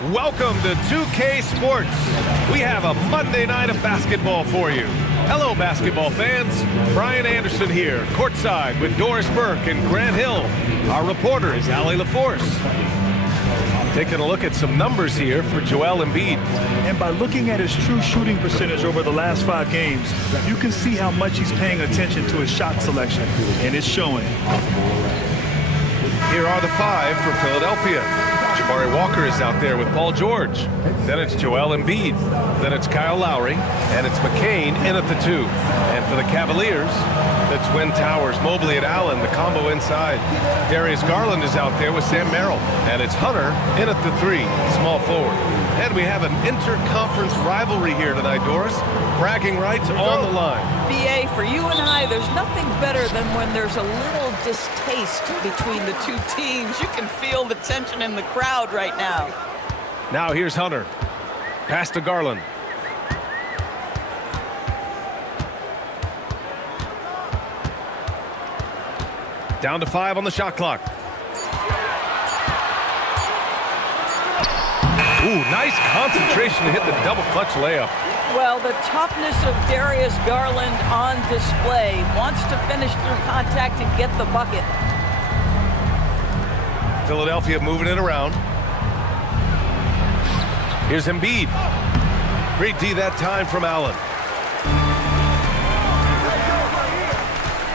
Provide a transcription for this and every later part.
Welcome to 2K Sports. We have a Monday night of basketball for you. Hello, basketball fans. Brian Anderson here, courtside with Doris Burke and Grant Hill. Our reporter is Allie LaForce. Taking a look at some numbers here for Joel Embiid. And by looking at his true shooting percentage over the last 5 games, you can see how much he's paying attention to his shot selection, and it's showing. Here are the 5 for Philadelphia. Jabari Walker is out there with Paul George. Then it's Joel Embiid. Then it's Kyle Lowry. And it's McCain in at the 2. And for the Cavaliers, the Twin Towers, Mobley and Allen, the combo inside. Darius Garland is out there with Sam Merrill. And it's Hunter in at the 3, small forward. And we have an interconference rivalry here tonight, Doris. Bragging rights on the line. BA, for you and I, there's nothing better than when there's a little distaste between the two teams. You can feel the tension in the crowd right now. Now here's Hunter. Pass to Garland. Down to 5 on the shot clock. Ooh, nice concentration to hit the double clutch layup. Well, the toughness of Darius Garland on display. Wants to finish through contact and get the bucket. Philadelphia moving it around. Here's Embiid. Great D that time from Allen.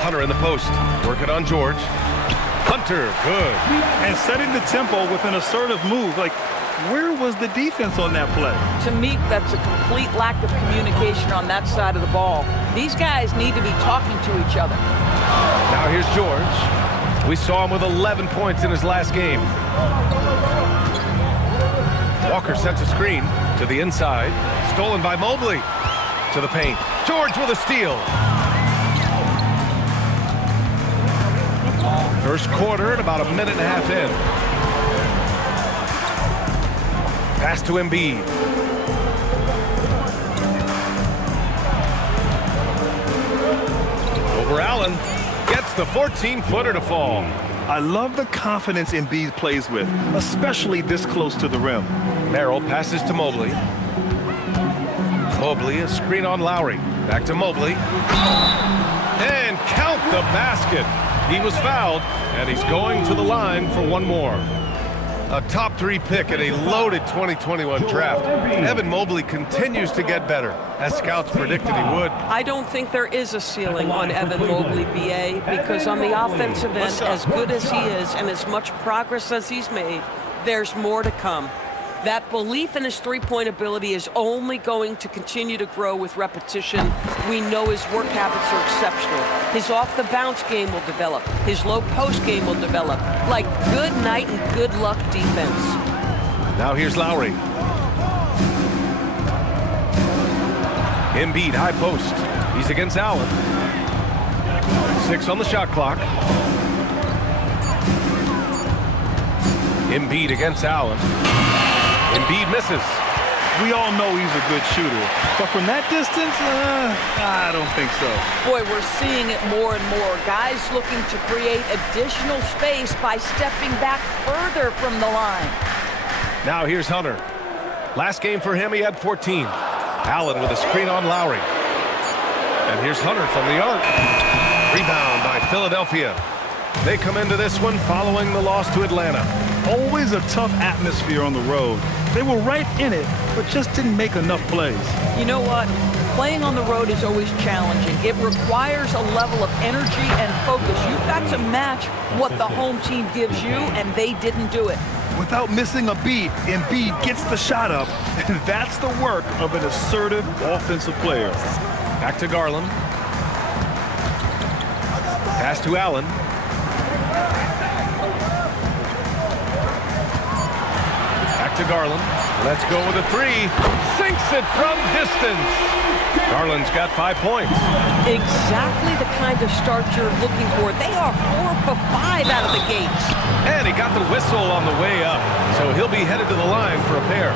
Hunter in the post. Working on George. Hunter, good. And setting the tempo with an assertive move. Like, where was the defense on that play? To me, that's a complete lack of communication on that side of the ball. These guys need to be talking to each other. Now here's George. We saw him with 11 points in his last game. Walker sets a screen to the inside. Stolen by Mobley. To the paint. George with a steal. First quarter and about a minute and a half in. Pass to Embiid. Over Allen. Gets the 14-footer to fall. I love the confidence Embiid plays with, especially this close to the rim. Merrill passes to Mobley. Mobley, a screen on Lowry. Back to Mobley. And count the basket. He was fouled, and he's going to the line for one more. A top 3 pick in a loaded 2021 draft. Evan Mobley continues to get better, as scouts predicted he would. I don't think there is a ceiling on Evan Mobley, BA, because on the offensive end, as good as he is and as much progress as he's made, there's more to come. That belief in his three-point ability is only going to continue to grow with repetition. We know his work habits are exceptional. His off-the-bounce game will develop. His low-post game will develop. Like good night and good luck defense. Now here's Lowry. Embiid, high post. He's against Allen. 6 on the shot clock. Embiid against Allen. Embiid misses. We all know he's a good shooter, but from that distance, I don't think so. Boy, we're seeing it more and more. Guys looking to create additional space by stepping back further from the line. Now here's Hunter. Last game for him, he had 14. Allen with a screen on Lowry. And here's Hunter from the arc. Rebound by Philadelphia. They come into this one following the loss to Atlanta. Always a tough atmosphere on the road. They were right in it, but just didn't make enough plays. You know what? Playing on the road is always challenging. It requires a level of energy and focus. You've got to match what the home team gives you, and they didn't do it. Without missing a beat, Embiid gets the shot up, and that's the work of an assertive offensive player. Back to Garland. Pass to Allen. Back to Garland. Let's go with a 3. Sinks it from distance. Garland's got 5 points. Exactly the kind of start you're looking for. They are 4 for 5 out of the gates. And he got the whistle on the way up, so he'll be headed to the line for a pair.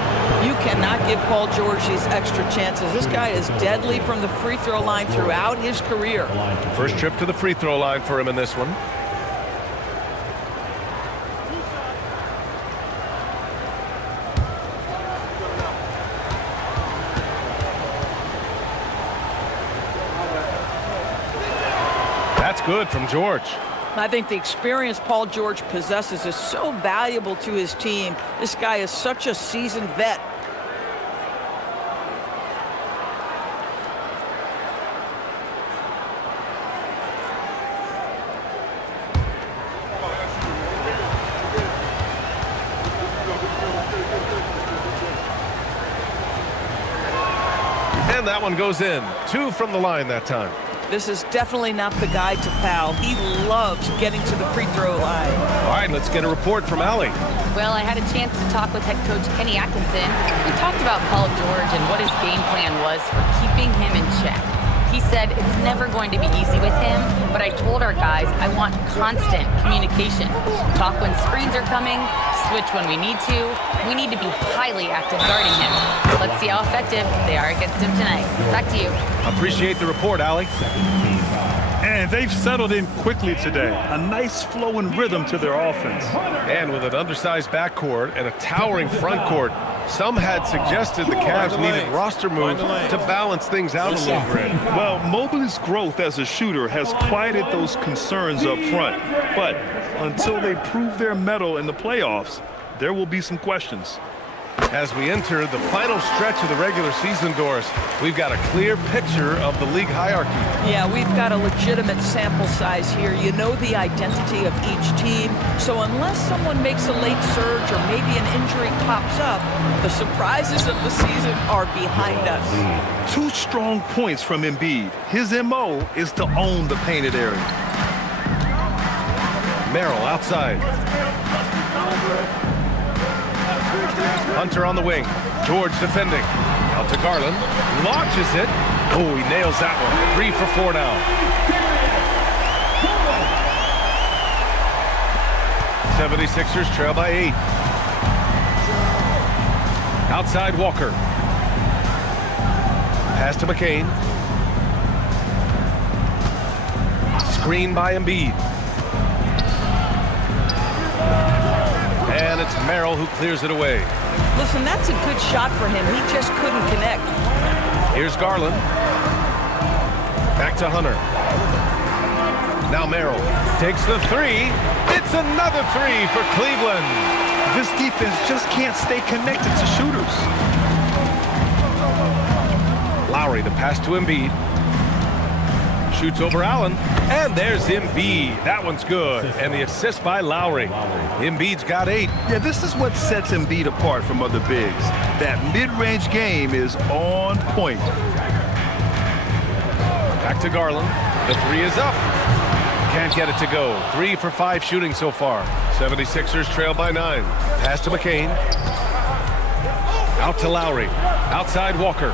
You cannot give Paul George these extra chances. This guy is deadly from the free throw line throughout his career. First trip to the free throw line for him in this one. good from George. I think the experience Paul George possesses is so valuable to his team. This guy is such a seasoned vet. And that one goes in. 2 from the line that time. This is definitely not the guy to foul. He loves getting to the free throw line. All right, let's get a report from Allie. Well, I had a chance to talk with head coach Kenny Atkinson. We talked about Paul George and what his game plan was for keeping him in check. He said it's never going to be easy with him, but I told our guys I want constant communication. Talk when screens are coming, switch when we need to. We need to be highly active guarding him. Let's see how effective they are against him tonight. Back to you. Appreciate the report, Allie. And they've settled in quickly today. A nice flow and rhythm to their offense. And with an undersized backcourt and a towering front court, some had suggested the Cavs needed roster moves to balance things out a little bit. Well, Mobley's growth as a shooter has quieted those concerns up front. But until they prove their mettle in the playoffs, there will be some questions. As we enter the final stretch of the regular season, Doris, we've got a clear picture of the league hierarchy. Yeah, we've got a legitimate sample size here. You know the identity of each team. So unless someone makes a late surge or maybe an injury pops up, the surprises of the season are behind us. 2 strong points from Embiid. His MO is to own the painted area. Merrill outside. Hunter on the wing. George defending. Out to Garland. Launches it. Oh, he nails that one. 3 for 4 now. '76ers trail by 8. Outside Walker. Pass to McCain. Screen by Embiid. And it's Merrill who clears it away. Listen, that's a good shot for him. He just couldn't connect. Here's Garland. Back to Hunter. Now Merrill takes the 3. It's another 3 for Cleveland. This defense just can't stay connected to shooters. Lowry, the pass to Embiid. Shoots over Allen. And there's Embiid. That one's good. And the assist by Lowry. Embiid's got 8. Yeah, this is what sets Embiid apart from other bigs. That mid-range game is on point. Back to Garland. The 3 is up. Can't get it to go. 3 for 5 shooting so far. 76ers trail by 9. Pass to McCain. Out to Lowry. Outside Walker.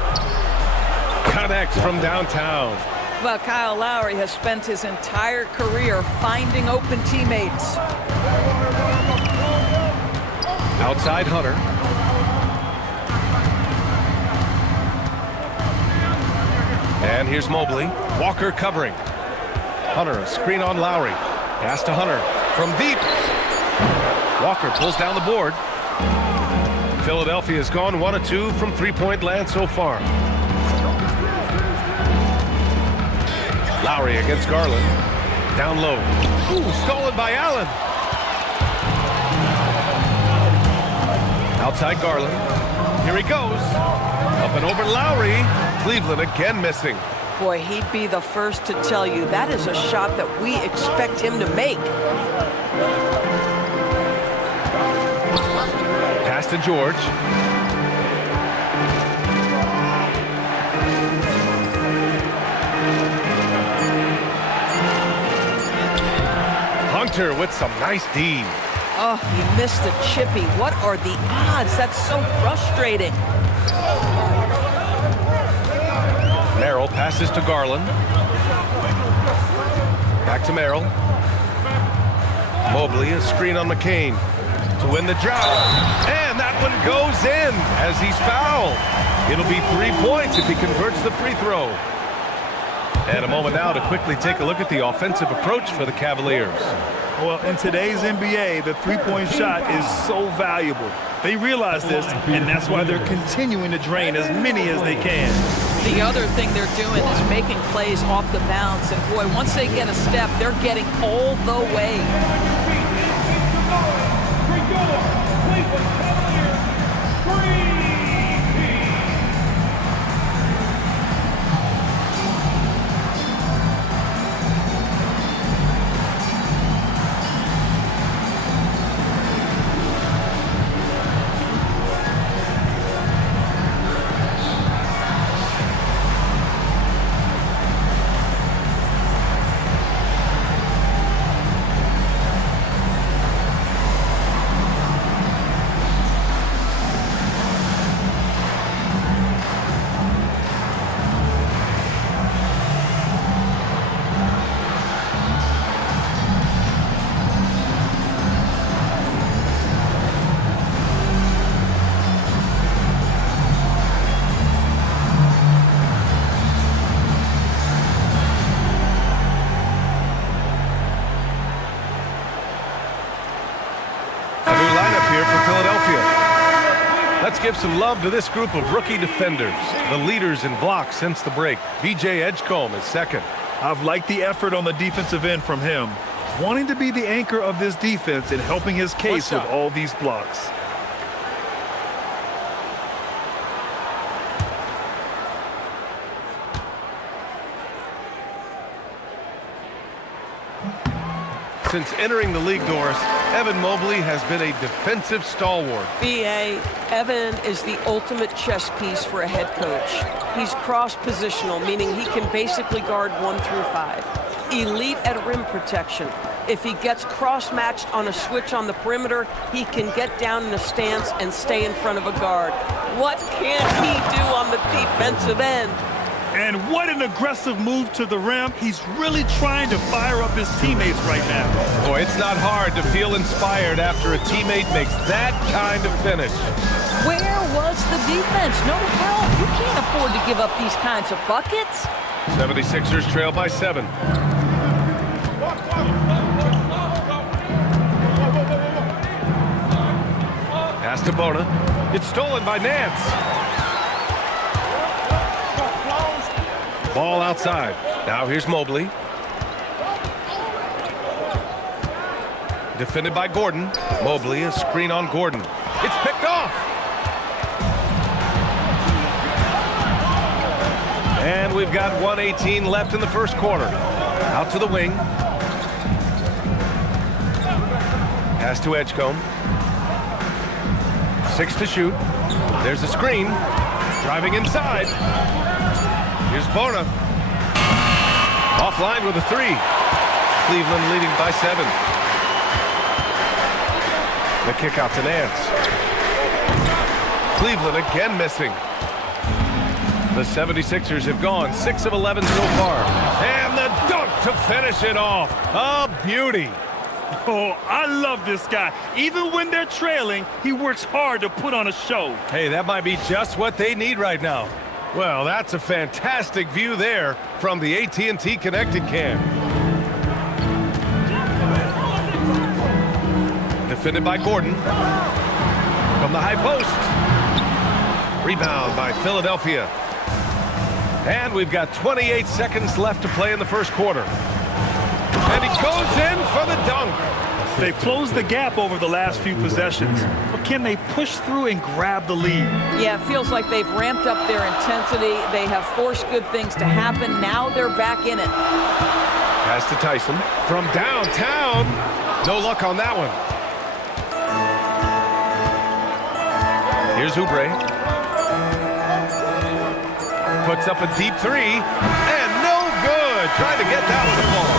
Connects from downtown. Well, Kyle Lowry has spent his entire career finding open teammates. Outside Hunter. And here's Mobley. Walker covering. Hunter, a screen on Lowry. Pass to Hunter from deep. Walker pulls down the board. Philadelphia has gone 1 of 2 from three-point land so far. Lowry against Garland. Down low. Ooh, stolen by Allen. Outside Garland. Here he goes. Up and over Lowry. Cleveland again missing. Boy, he'd be the first to tell you that is a shot that we expect him to make. Pass to George. Hunter with some nice D. Oh, he missed the chippy. What are the odds? That's so frustrating. Merrill passes to Garland. Back to Merrill. Mobley, a screen on McCain to win the drought. And that one goes in as he's fouled. It'll be 3 points if he converts the free throw. And a moment now to quickly take a look at the offensive approach for the Cavaliers. Well, in today's NBA, the three-point shot is so valuable. They realize this, and that's why they're continuing to drain as many as they can. The other thing they're doing is making plays off the bounce. And boy, once they get a step, they're getting all the way. Let's give some love to this group of rookie defenders, the leaders in blocks since the break. VJ Edgecombe is second. I've liked the effort on the defensive end from him, wanting to be the anchor of this defense and helping his case with all these blocks. Since entering the league doors, Evan Mobley has been a defensive stalwart. B.A., Evan is the ultimate chess piece for a head coach. He's cross-positional, meaning he can basically guard 1 through 5. Elite at rim protection. If he gets cross-matched on a switch on the perimeter, he can get down in a stance and stay in front of a guard. What can't he do on the defensive end? And what an aggressive move to the rim. He's really trying to fire up his teammates right now. Boy, it's not hard to feel inspired after a teammate makes that kind of finish. Where was the defense? No help. You can't afford to give up these kinds of buckets. 76ers trail by 7. Pass to Bona. It's stolen by Nance. Ball outside. Now here's Mobley. Defended by Gordon. Mobley, a screen on Gordon. It's picked off. And we've got 1:18 left in the first quarter. Out to the wing. Pass to Edgecombe. 6 to shoot. There's a screen. Driving inside. Here's Bona. Offline with a 3. Cleveland leading by 7. The kick out to Nance. Cleveland again missing. The 76ers have gone 6 of 11 so far. And the dunk to finish it off. A beauty. Oh, I love this guy. Even when they're trailing, he works hard to put on a show. Hey, that might be just what they need right now. Well, that's a fantastic view there from the AT&T Connected Cam. Defended by Gordon. From the high post. Rebound by Philadelphia. And we've got 28 seconds left to play in the first quarter. And he goes in for the dunk. They've closed the gap over the last few possessions, but can they push through and grab the lead? Yeah, it feels like they've ramped up their intensity. They have forced good things to happen. Now they're back in it. Pass to Tyson from downtown. No luck on that one. Here's Oubre. Puts up a deep 3, and no good. Trying to get that one to fall.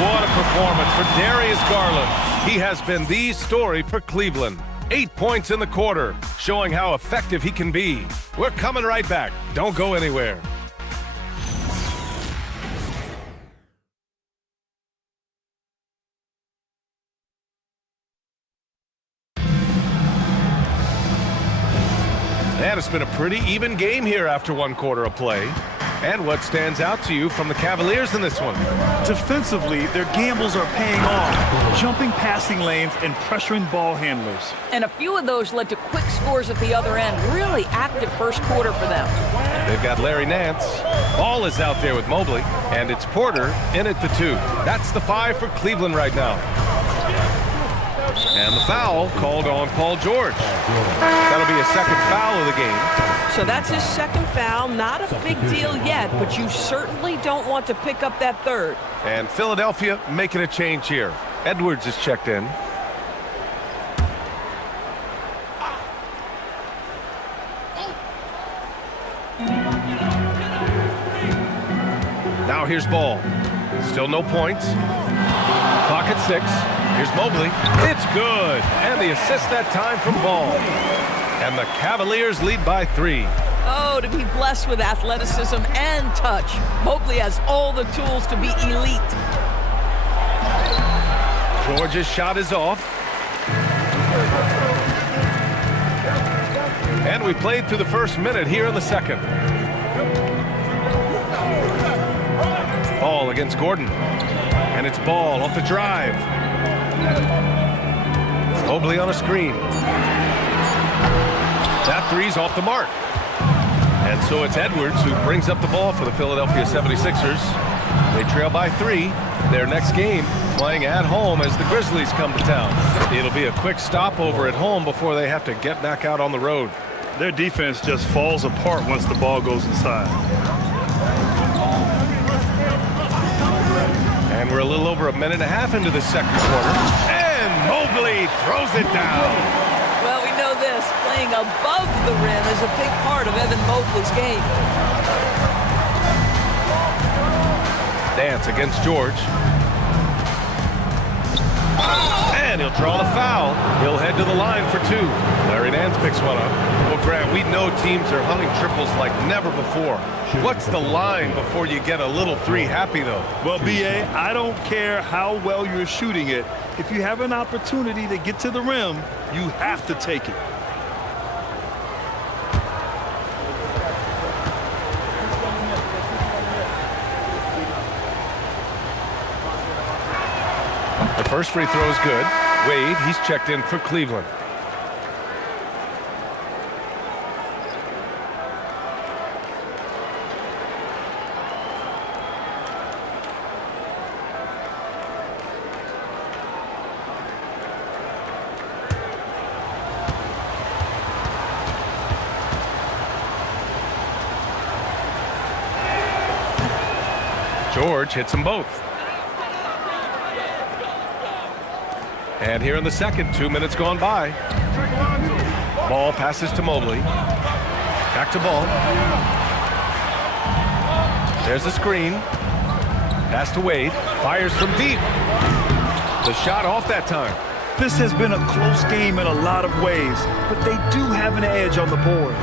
What a performance for Darius Garland. He has been the story for Cleveland. 8 points in the quarter, showing how effective he can be. We're coming right back. Don't go anywhere. And it's been a pretty even game here after 1 quarter of play. And what stands out to you from the Cavaliers in this one? Defensively, their gambles are paying off, jumping passing lanes and pressuring ball handlers. And a few of those led to quick scores at the other end. Really active first quarter for them. They've got Larry Nance. Ball is out there with Mobley, and it's Porter in at the 2. That's the 5 for Cleveland right now. And the foul called on Paul George. That'll be a second foul of the game. So that's his second foul. Not a big deal yet, but you certainly don't want to pick up that third. And Philadelphia making a change here. Edwards is checked in. Now here's Ball. Still no points. Clock at 6. Here's Mobley. It's good. And the assist that time from Ball. And the Cavaliers lead by 3. Oh, to be blessed with athleticism and touch. Mobley has all the tools to be elite. George's shot is off. And we played through the first minute here in the second. Ball against Gordon. And it's Ball off the drive. Mobley on a screen. That three's off the mark. And so it's Edwards who brings up the ball for the Philadelphia 76ers. They trail by 3. Their next game playing at home as the Grizzlies come to town. It'll be a quick stopover at home before they have to get back out on the road. Their defense just falls apart once the ball goes inside. And we're a little over a minute and a half into the second quarter. And Mobley throws it down. Well, we know this. Playing above the rim is a big part of Evan Mobley's game. Nance against George. And he'll draw the foul. He'll head to the line for 2. Larry Nance picks one up. Well, Grant, we know teams are hunting triples like never before. What's the line before you get a little 3 happy, though? Well, B.A., I don't care how well you're shooting it. If you have an opportunity to get to the rim, you have to take it. The first free throw is good. Wade, he's checked in for Cleveland. George hits them both. And here in the second, 2 minutes gone by. Ball passes to Mobley. Back to Ball. There's a screen. Pass to Wade. Fires from deep. The shot off that time. This has been a close game in a lot of ways, but they do have an edge on the boards.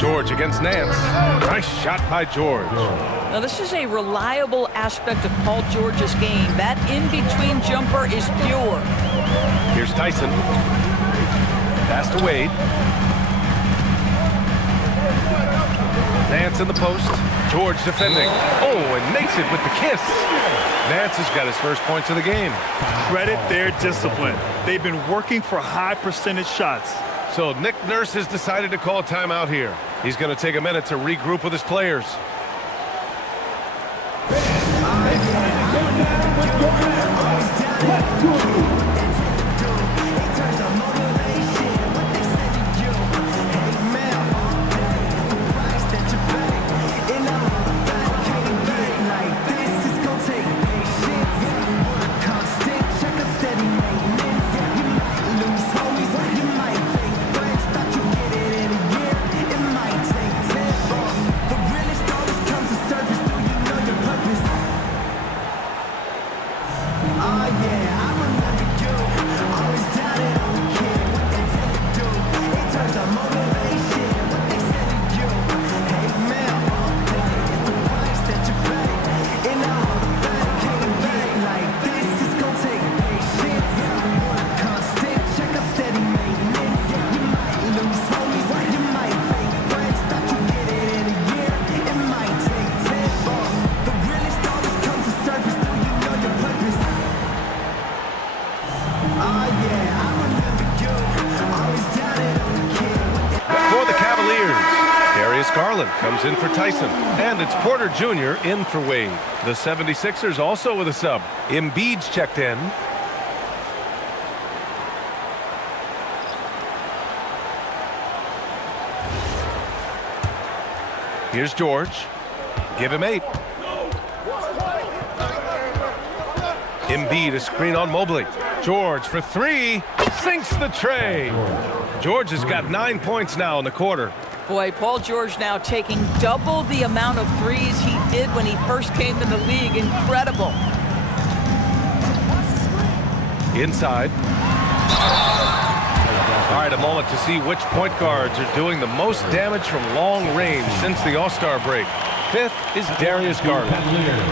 George against Nance. Nice shot by George. Now, this is a reliable aspect of Paul George's game. That in-between jumper is pure. Here's Tyson. Pass to Wade. Nance in the post. George defending. Oh, and makes it with the kiss. Nance has got his first points of the game. Credit their discipline. They've been working for high percentage shots. So Nick Nurse has decided to call timeout here. He's going to take a minute to regroup with his players. For the Cavaliers, Darius Garland comes in for Tyson, and it's Porter Jr. in for Wade. The 76ers also with a sub. Embiid's checked in. Here's George. Give him 8. Embiid, a screen on Mobley. George for 3. Sinks the tray. George has got 9 points now in the quarter. Boy, Paul George now taking double the amount of threes he did when he first came in the league. Incredible. Inside. All right, a moment to see which point guards are doing the most damage from long range since the All-Star break. 5th is Darius Garland.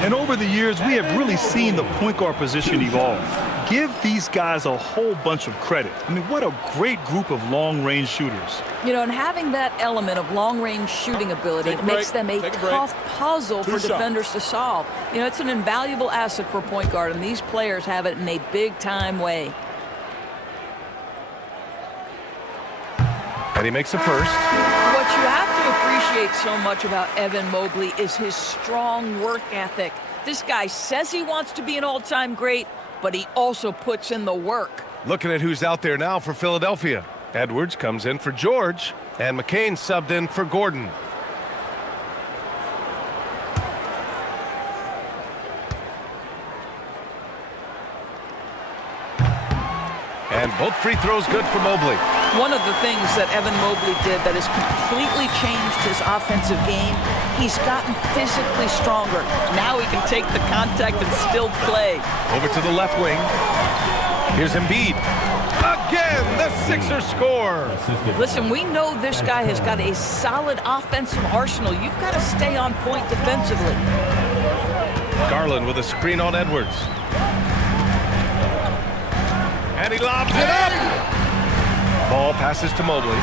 And over the years, we have really seen the point guard position evolve. Give these guys a whole bunch of credit. I mean, what a great group of long-range shooters. You know, and having that element of long-range shooting ability makes them a tough puzzle for defenders to solve. You know, it's an invaluable asset for a point guard, and these players have it in a big-time way. And he makes the first. What you have to appreciate so much about Evan Mobley is his strong work ethic. This guy says he wants to be an all-time great, but he also puts in the work. Looking at who's out there now for Philadelphia. Edwards comes in for George, and McCain subbed in for Gordon. And both free throws good for Mobley. One of the things that Evan Mobley did that has completely changed his offensive game, he's gotten physically stronger. Now he can take the contact and still play. Over to the left wing. Here's Embiid. Again, the Sixers score. Listen, we know this guy has got a solid offensive arsenal. You've got to stay on point defensively. Garland with a screen on Edwards. And he lobs it up. Ball passes to Mobley.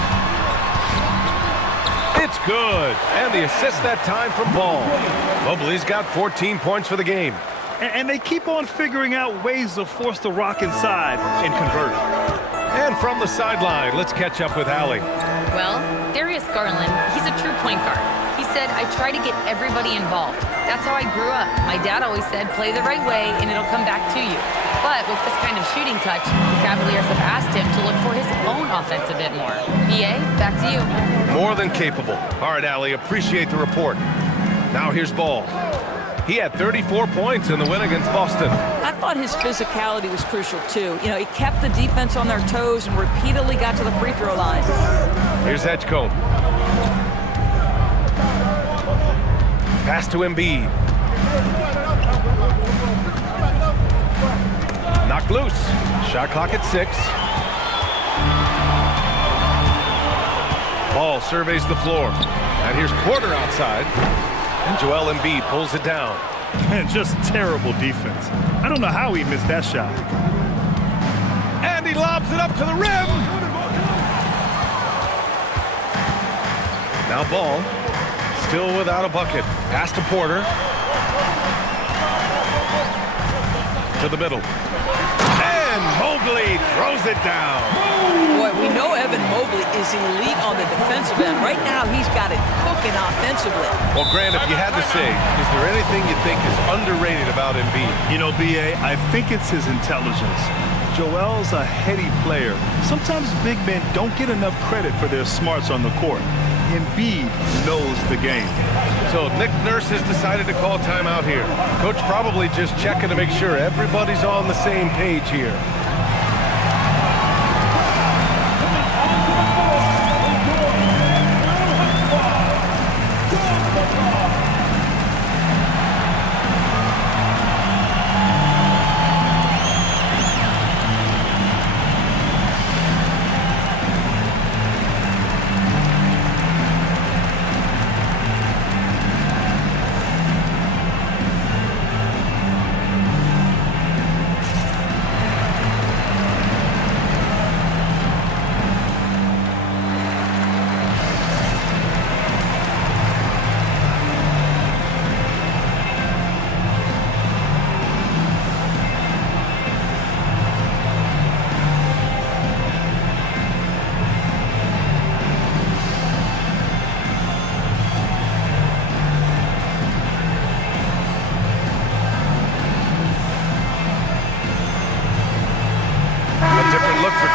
It's good. And the assist that time from Ball. Mobley's got 14 points for the game. And they keep on figuring out ways to force the rock inside and convert. And from the sideline, let's catch up with Allie. Well, Darius Garland, he's a true point guard. He said, I try to get everybody involved. That's how I grew up. My dad always said, play the right way and it'll come back to you. But with this kind of shooting touch, the Cavaliers have asked him to look for his own offense a bit more. BA, back to you. More than capable. All right, Allie, appreciate the report. Now here's Ball. He had 34 points in the win against Boston. I thought his physicality was crucial, too. You know, he kept the defense on their toes and repeatedly got to the free throw line. Here's Edgecombe. Pass to Embiid. Knocked loose. Shot clock at 6. Ball surveys the floor. And here's Porter outside. And Joel Embiid pulls it down. And just terrible defense. I don't know how he missed that shot. And he lobs it up to the rim. Now Ball, still without a bucket. Pass to Porter. To the middle. And Mobley throws it down. Boy, we know Evan Mobley is elite on the defensive end. Right now, he's got it cooking offensively. Well, Grant, if you had to say, is there anything you think is underrated about Embiid? You know, B.A., I think it's his intelligence. Joel's a heady player. Sometimes big men don't get enough credit for their smarts on the court. Embiid knows the game. So Nick Nurse has decided to call timeout here. Coach probably just checking to make sure everybody's on the same page here.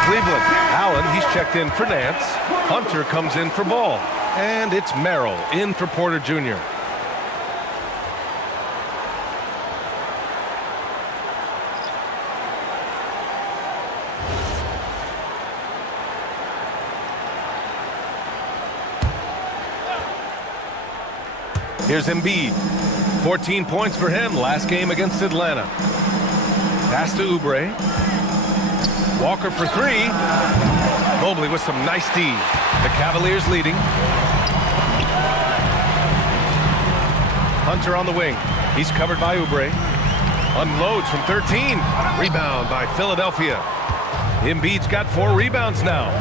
Cleveland. Allen, he's checked in for Nance. Hunter comes in for Ball. And it's Merrill in for Porter Jr. Here's Embiid. 14 points for him last game against Atlanta. Pass to Oubre. Walker for three. Mobley with some nice D. The Cavaliers leading. Hunter on the wing. He's covered by Oubre. Unloads from 13. Rebound by Philadelphia. Embiid's got 4 rebounds now.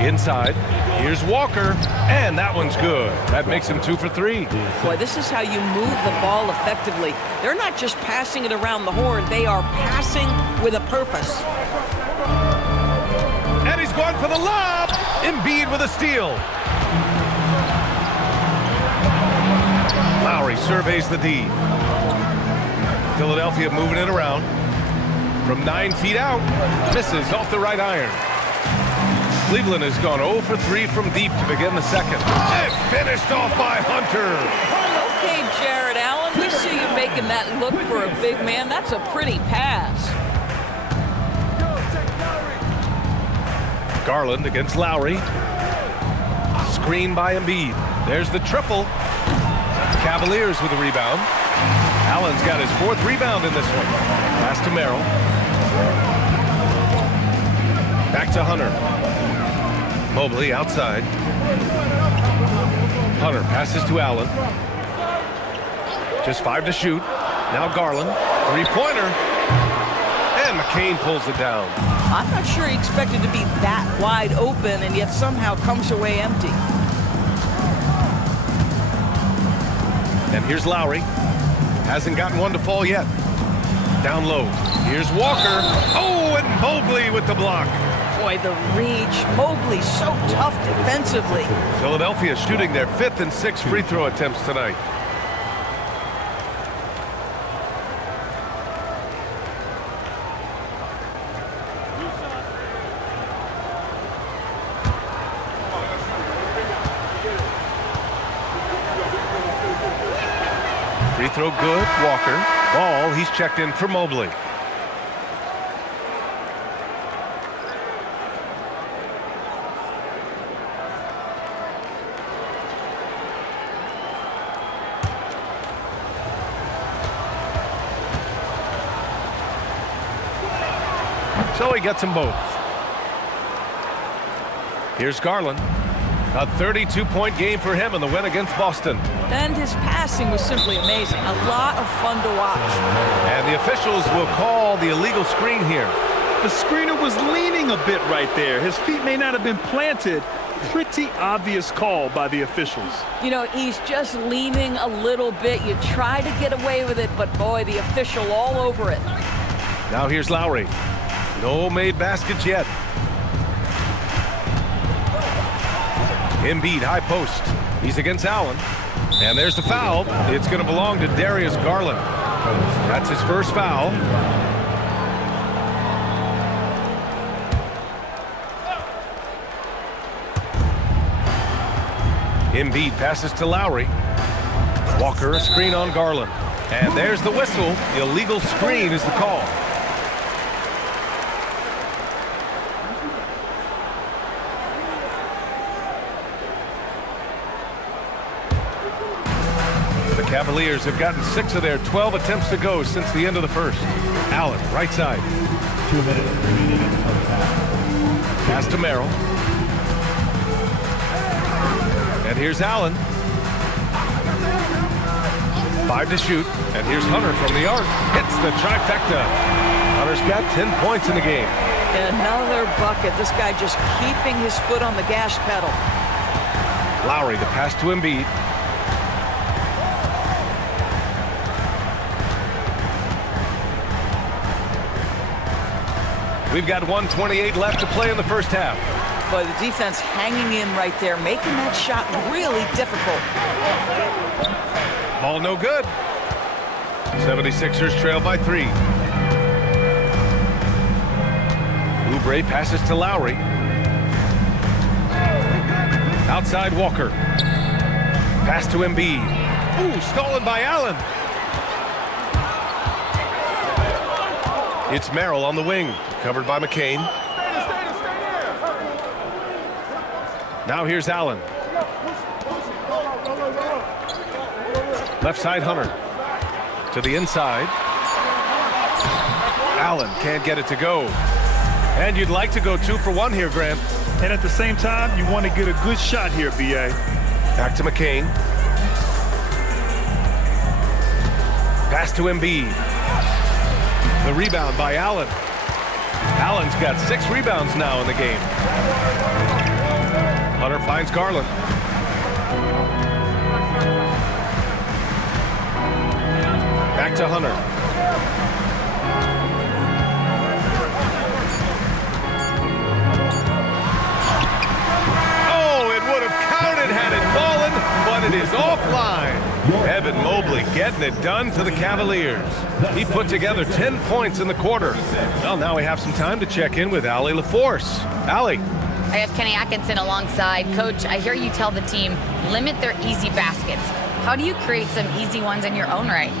Inside. Here's Walker. And that one's good. That makes him 2 for 3. Boy, this is how you move the ball effectively. They're not just passing it around the horn. They are passing with a purpose. And he's going for the lob. Embiid with a steal. Lowry surveys the D. Philadelphia moving it around. From 9 feet out. Misses off the right iron. Cleveland has gone 0 for 3 from deep to begin the second. And finished off by Hunter. Okay, Jared Allen, we see you making that look for a big man. That's a pretty pass. Garland against Lowry. Screen by Embiid. There's the triple. Cavaliers with a rebound. Allen's got his 4th rebound in this one. Pass to Merrill. Back to Hunter. Mobley outside. Hunter passes to Allen. Just 5 to shoot. Now Garland. 3-pointer. And McCain pulls it down. I'm not sure he expected to be that wide open and yet somehow comes away empty. And here's Lowry. Hasn't gotten one to fall yet. Down low. Here's Walker. Oh, and Mobley with the block. Boy, the reach. Mobley so tough defensively. Philadelphia shooting their 5th and 6th free throw attempts tonight. Free throw good. Walker. Ball, he's checked in for Mobley. So he gets them both. Here's Garland. A 32-point game for him in the win against Boston. And his passing was simply amazing. A lot of fun to watch. And the officials will call the illegal screen here. The screener was leaning a bit right there. His feet may not have been planted. Pretty obvious call by the officials. You know, he's just leaning a little bit. You try to get away with it, but boy, the official all over it. Now here's Lowry. No made baskets yet. Embiid high post. He's against Allen. And there's the foul. It's going to belong to Darius Garland. That's his first foul. Embiid passes to Lowry. Walker a screen on Garland. And there's the whistle. Illegal screen is the call. The Cavaliers have gotten 6 of their 12 attempts to go since the end of the first. Allen, right side. 2 minutes remaining in the first half. Pass to Merrill. And here's Allen. 5 to shoot. And here's Hunter from the arc. Hits the trifecta. Hunter's got 10 points in the game. Another bucket. This guy just keeping his foot on the gas pedal. Lowry, the pass to Embiid. We've got 1:28 left to play in the first half. But the defense hanging in right there, making that shot really difficult. Ball no good. 76ers trail by 3. Oubre passes to Lowry. Outside Walker. Pass to Embiid. Ooh, stolen by Allen. It's Merrill on the wing, covered by McCain. Now here's Allen. Left side Hunter. To the inside. Allen can't get it to go. And you'd like to go 2 for 1 here, Grant. And at the same time, you want to get a good shot here, B.A. Back to McCain. Pass to Embiid. The rebound by Allen. Allen's got 6 rebounds now in the game. Hunter finds Garland. Back to Hunter. Oh, it would have counted had it fallen, but it is offline. Evan Mobley getting it done for the Cavaliers. He put together 10 points in the quarter. Well, now we have some time to check in with Allie LaForce. Allie. I have Kenny Atkinson alongside. Coach, I hear you tell the team, limit their easy baskets. How do you create some easy ones in your own right?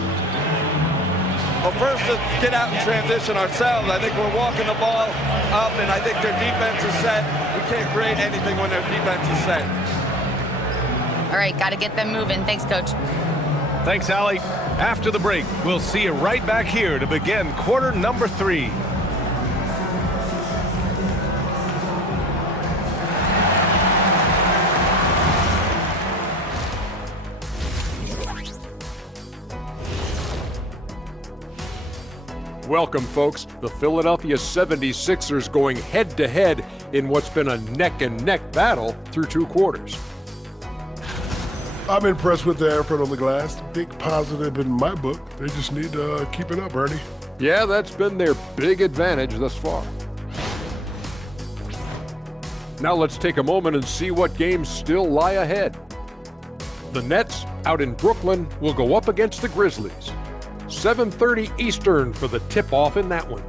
Well, first, let's get out and transition ourselves. I think we're walking the ball up, and I think their defense is set. We can't create anything when their defense is set. All right, got to get them moving. Thanks, Coach. Thanks, Allie. After the break, we'll see you right back here to begin quarter number 3. Welcome, folks. The Philadelphia 76ers going head-to-head in what's been a neck-and-neck battle through 2 quarters. I'm impressed with the effort on the glass. Big positive in my book. They just need to keep it up, Ernie. Yeah, that's been their big advantage thus far. Now let's take a moment and see what games still lie ahead. The Nets out in Brooklyn will go up against the Grizzlies. 7:30 Eastern for the tip-off in that one.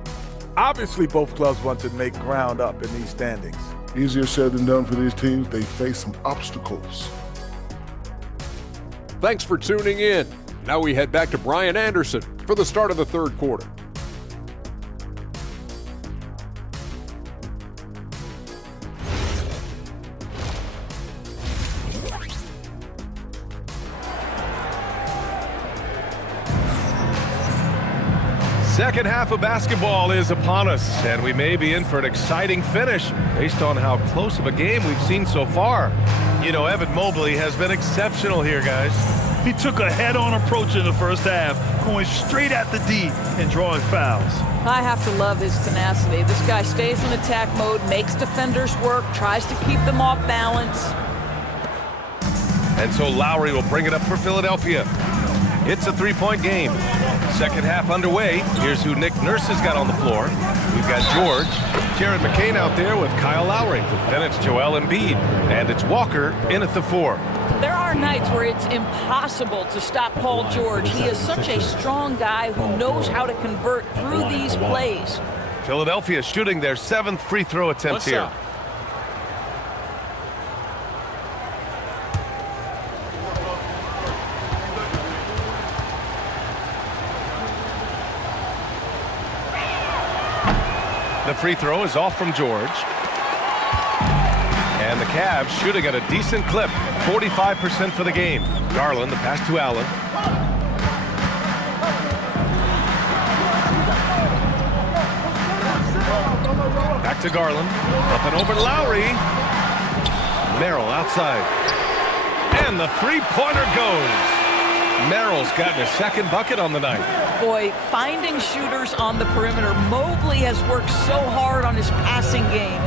Obviously, both clubs want to make ground up in these standings. Easier said than done for these teams. They face some obstacles. Thanks for tuning in. Now we head back to Brian Anderson for the start of the 3rd quarter. Second half of basketball is upon us, and we may be in for an exciting finish based on how close of a game we've seen so far. You know, Evan Mobley has been exceptional here, guys. He took a head-on approach in the first half, going straight at the D and drawing fouls. I have to love his tenacity. This guy stays in attack mode, makes defenders work, tries to keep them off balance. And so Lowry will bring it up for Philadelphia. It's a 3-point game. Second half underway. Here's who Nick Nurse has got on the floor. We've got George, Jared McCain out there with Kyle Lowry. Then it's Joel Embiid, and it's Walker in at the 4. There are nights where it's impossible to stop Paul George. He is such a strong guy who knows how to convert through these plays. Philadelphia shooting their 7th free throw attempt here. The free throw is off from George. And the Cavs shooting at a decent clip, 45% for the game. Garland, the pass to Allen. Back to Garland. Up and over Lowry. Merrill outside. And the three-pointer goes. Merrill's gotten his 2nd bucket on the night. Boy, finding shooters on the perimeter. Mobley has worked so hard on his passing game.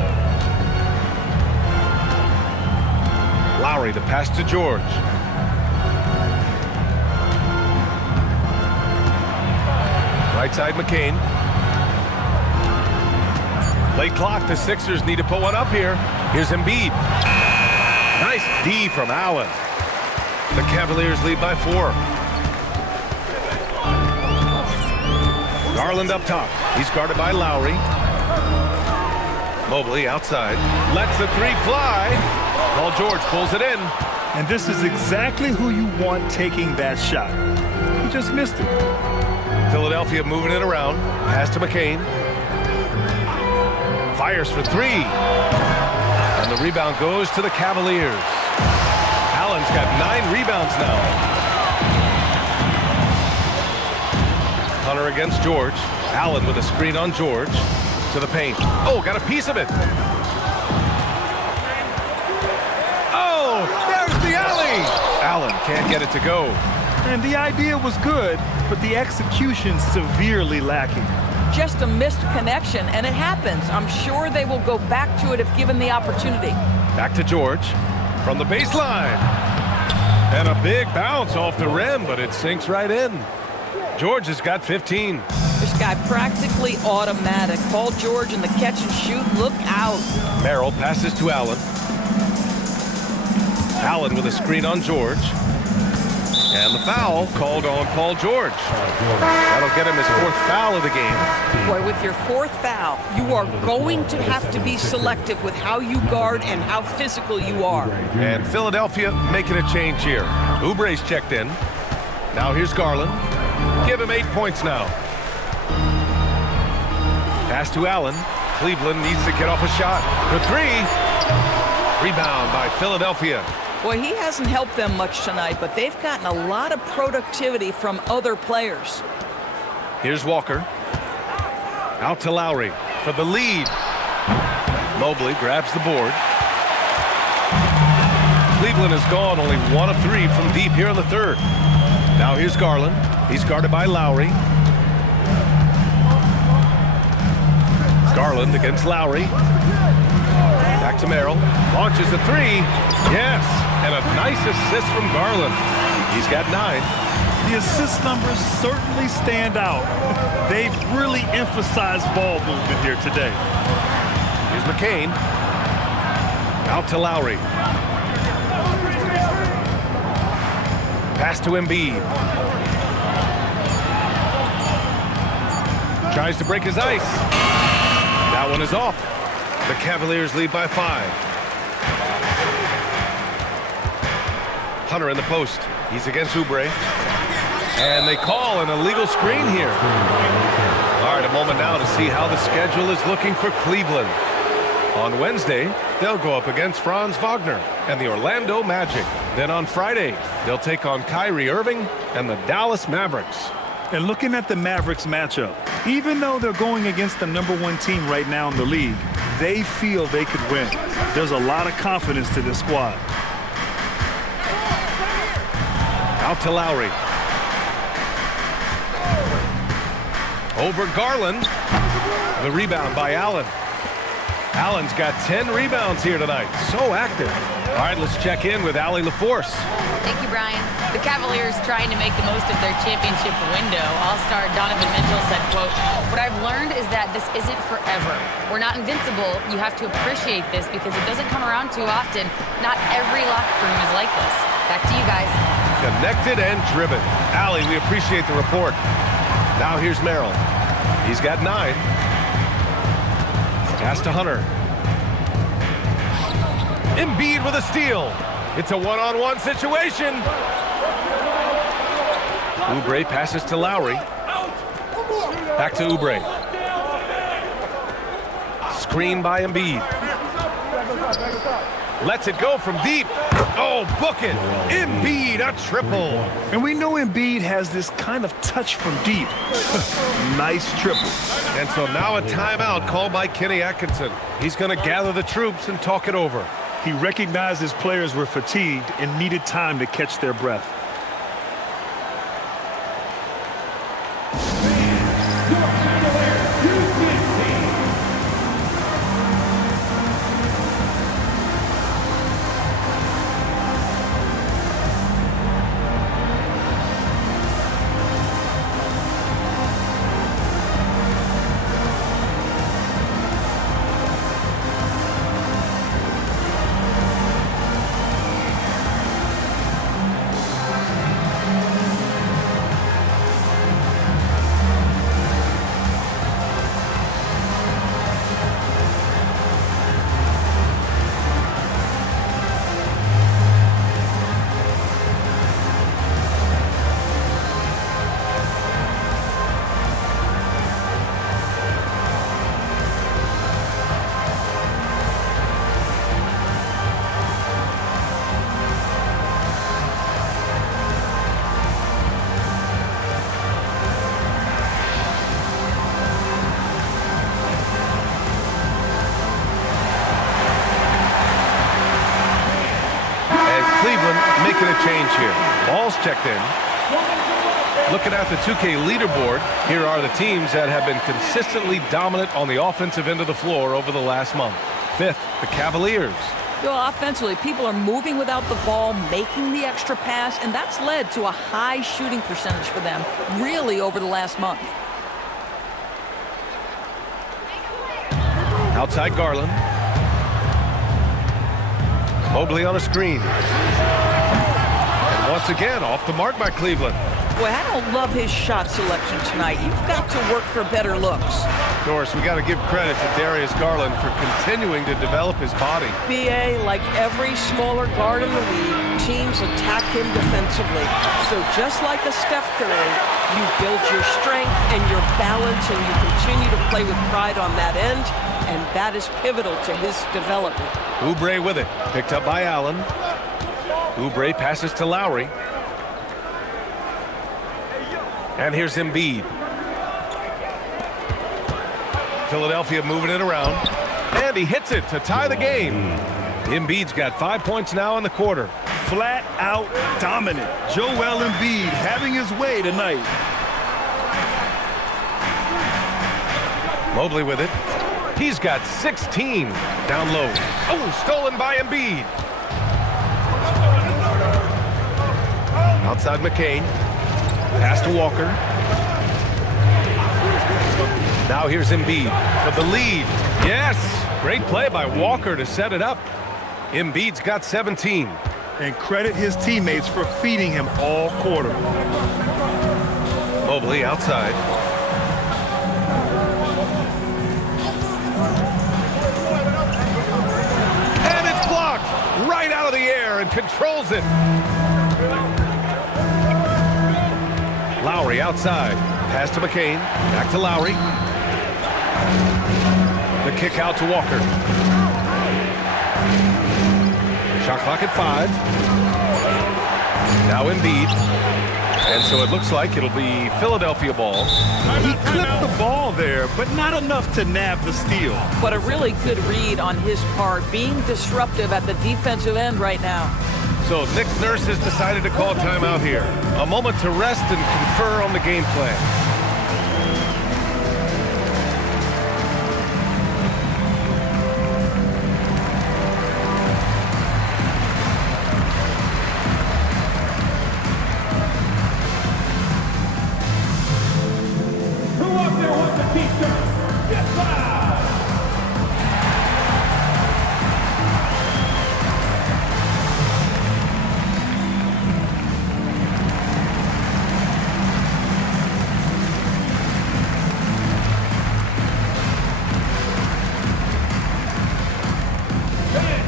Lowry, the pass to George. Right side, McCain. Late clock, the Sixers need to put one up here. Here's Embiid. Nice D from Allen. The Cavaliers lead by 4. Garland up top. He's guarded by Lowry. Mobley outside. Lets the three fly. Paul George pulls it in. And this is exactly who you want taking that shot. He just missed it. Philadelphia moving it around. Pass to McCain. Fires for three. And the rebound goes to the Cavaliers. Allen's got 9 rebounds now. Hunter against George. Allen with a screen on George. To the paint. Oh, got a piece of it. Oh, there's the alley. Allen can't get it to go. And the idea was good, but the execution severely lacking. Just a missed connection, and it happens. I'm sure they will go back to it if given the opportunity. Back to George from the baseline. And a big bounce off the rim, but it sinks right in. George has got 15. This guy practically automatic. Paul George in the catch and shoot. Look out. Merrill passes to Allen. Allen with a screen on George. And the foul called on Paul George. That'll get him his 4th foul of the game. Boy, with your 4th foul, you are going to have to be selective with how you guard and how physical you are. And Philadelphia making a change here. Oubre's checked in. Now here's Garland. Give him 8 points now. Pass to Allen. Cleveland needs to get off a shot for 3. Rebound by Philadelphia. Boy, he hasn't helped them much tonight, but they've gotten a lot of productivity from other players. Here's Walker. Out to Lowry for the lead. Mobley grabs the board. Cleveland has gone only 1 of 3 from deep here in the 3rd. Now here's Garland. He's guarded by Lowry. Garland against Lowry. Back to Merrill. Launches a 3. Yes, and a nice assist from Garland. He's got 9. The assist numbers certainly stand out. They've really emphasized ball movement here today. Here's McCain. Out to Lowry. Pass to Embiid. Tries to break his ice. That one is off. The Cavaliers lead by 5. Hunter in the post. He's against Oubre. And they call an illegal screen here. All right, a moment now to see how the schedule is looking for Cleveland. On Wednesday, they'll go up against Franz Wagner and the Orlando Magic. Then on Friday, they'll take on Kyrie Irving and the Dallas Mavericks. And looking at the Mavericks matchup, even though they're going against the #1 team right now in the league, they feel they could win. There's a lot of confidence to this squad. Out to Lowry. Over Garland. The rebound by Allen. Allen's got 10 rebounds here tonight. So active. All right, let's check in with Allie LaForce. Thank you, Brian. The Cavaliers trying to make the most of their championship window. All-star Donovan Mitchell said, quote, "What I've learned is that this isn't forever. We're not invincible. You have to appreciate this because it doesn't come around too often. Not every locker room is like this." Back to you guys. Connected and driven. Allie, we appreciate the report. Now here's Merrill. He's got 9. Pass to Hunter. Embiid with a steal. It's a one-on-one situation. Oubre passes to Lowry. Back to Oubre. Screen by Embiid. Lets it go from deep. Oh, book it. Embiid, a triple. And we know Embiid has this kind of touch from deep. Nice triple. And so now a timeout called by Kenny Atkinson. He's going to gather the troops and talk it over. He recognized his players were fatigued and needed time to catch their breath. making a change here. Ball's checked in. Looking at the 2K leaderboard, here are the teams that have been consistently dominant on the offensive end of the floor over the last month. 5th, the Cavaliers. Well, offensively, people are moving without the ball, making the extra pass, and that's led to a high shooting percentage for them, really, over the last month. Outside Garland. Mobley on a screen. And once again, off the mark by Cleveland. Boy, I don't love his shot selection tonight. You've got to work for better looks. Doris, we got to give credit to Darius Garland for continuing to develop his body. BA, like every smaller guard in the league, teams attack him defensively. So just like a Steph Curry, you build your strength and your balance, and you continue to play with pride on that end, and that is pivotal to his development. Oubre with it, picked up by Allen. Oubre passes to Lowry. And here's Embiid. Philadelphia moving it around. And he hits it to tie the game. Embiid's got 5 points now in the quarter. Flat out dominant. Joel Embiid having his way tonight. Mobley with it. He's got 16 down low. Oh, stolen by Embiid. Outside McCain. Pass to Walker. Now here's Embiid for the lead. Yes! Great play by Walker to set it up. Embiid's got 17. And credit his teammates for feeding him all quarter. Mobley outside. And it's blocked right out of the air and controls it. Lowry outside. Pass to McCain. Back to Lowry. The kick out to Walker. Shot clock at 5. Now Embiid. And so it looks like it'll be Philadelphia ball. He clipped the ball there, but not enough to nab the steal. But a really good read on his part, being disruptive at the defensive end right now. So Nick Nurse has decided to call timeout here. A moment to rest and confer on the game plan. Who up there wants a t-shirt? Get loud!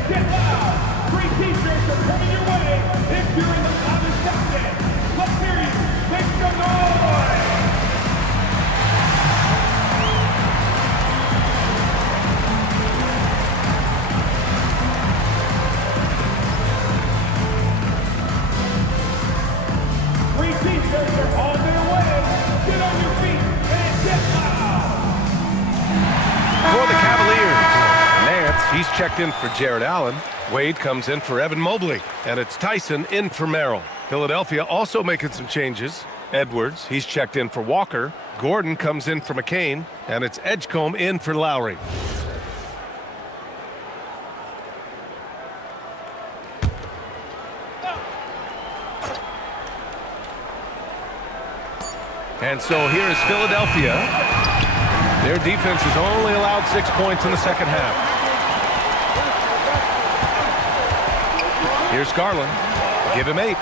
Get loud! Free t-shirts are coming your way if you're in the loudest section. Let's hear you. Make some noise! Free t-shirts are on their way. Get on your feet and get loud! For the Cavaliers, Nance, he's checked in for Jared Allen. Wade comes in for Evan Mobley. And it's Tyson in for Merrill. Philadelphia also making some changes. Edwards, he's checked in for Walker. Gordon comes in for McCain. And it's Edgecombe in for Lowry. And so here is Philadelphia. Their defense has only allowed 6 points in the second half. Here's Garland. Give him 8.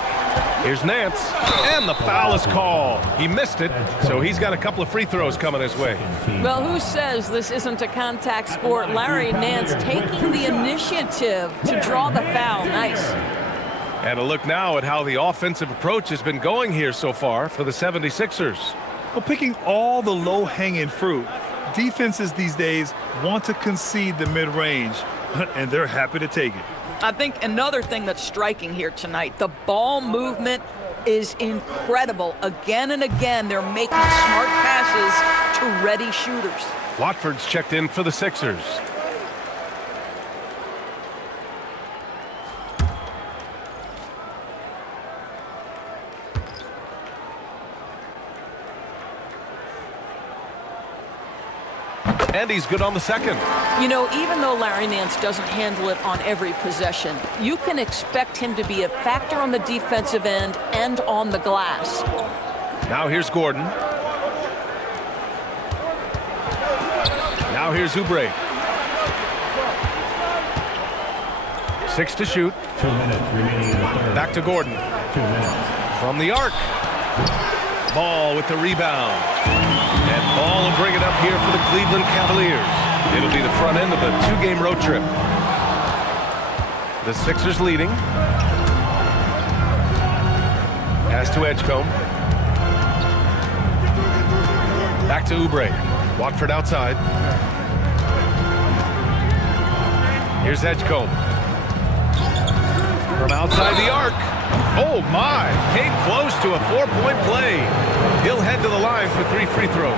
Here's Nance. And the foul is called. He missed it, so he's got a couple of free throws coming his way. Well, who says this isn't a contact sport? Larry Nance taking the initiative to draw the foul. Nice. And a look now at how the offensive approach has been going here so far for the 76ers. Well, picking all the low-hanging fruit, defenses these days want to concede the mid-range, and they're happy to take it. I think another thing that's striking here tonight, the ball movement is incredible. Again and again, they're making smart passes to ready shooters. Watford's checked in for the Sixers. And he's good on the second. You know, even though Larry Nance doesn't handle it on every possession, you can expect him to be a factor on the defensive end and on the glass. Now here's Gordon. Now here's Oubre. 6 to shoot. 2 minutes remaining in the third. Back to Gordon. 2 minutes. From the arc. Ball with the rebound. And Ball will bring it up here for the Cleveland Cavaliers. It'll be the front end of a 2-game road trip. The Sixers leading. Pass to Edgecombe. Back to Oubre. Watford outside. Here's Edgecombe. From outside the arc. Oh my! Came close to a 4-point play. He'll head to the line for 3 free throws.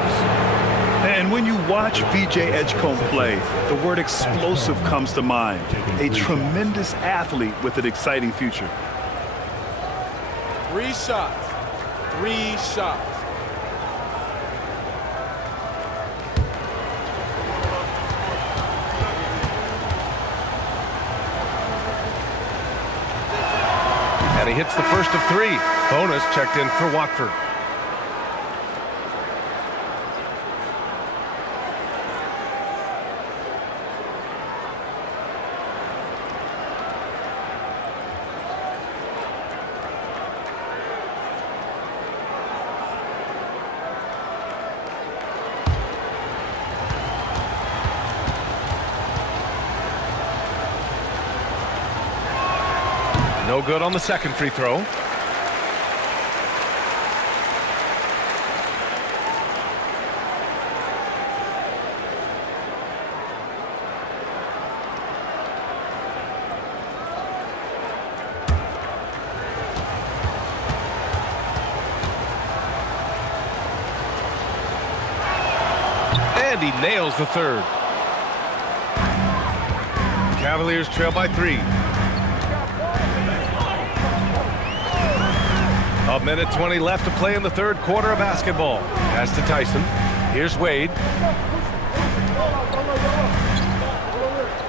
And when you watch VJ Edgecombe play, the word explosive comes to mind. A tremendous athlete with an exciting future. 3 shots. 3 shots. And he hits the first of 3. Bonus checked in for Watford. No good on the second free throw. And he nails the third. Cavaliers trail by 3. A minute 20 left to play in the third quarter of basketball. Pass to Tyson. Here's Wade.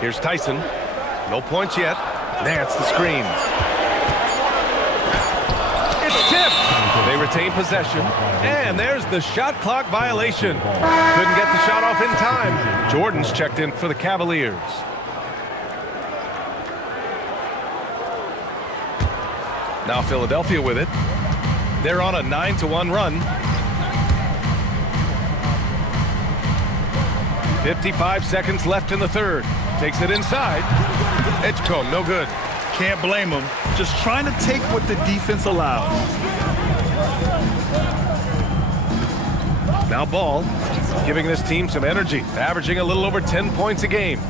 Here's Tyson. No points yet. Nance the screen. It's tipped. They retain possession. And there's the shot clock violation. Couldn't get the shot off in time. Jordan's checked in for the Cavaliers. Now Philadelphia with it. They're on a 9-1 run. 55 seconds left in the third. Takes it inside. Edgecombe, no good. Can't blame him. Just trying to take what the defense allows. Now Ball, giving this team some energy, averaging a little over 10 points a game.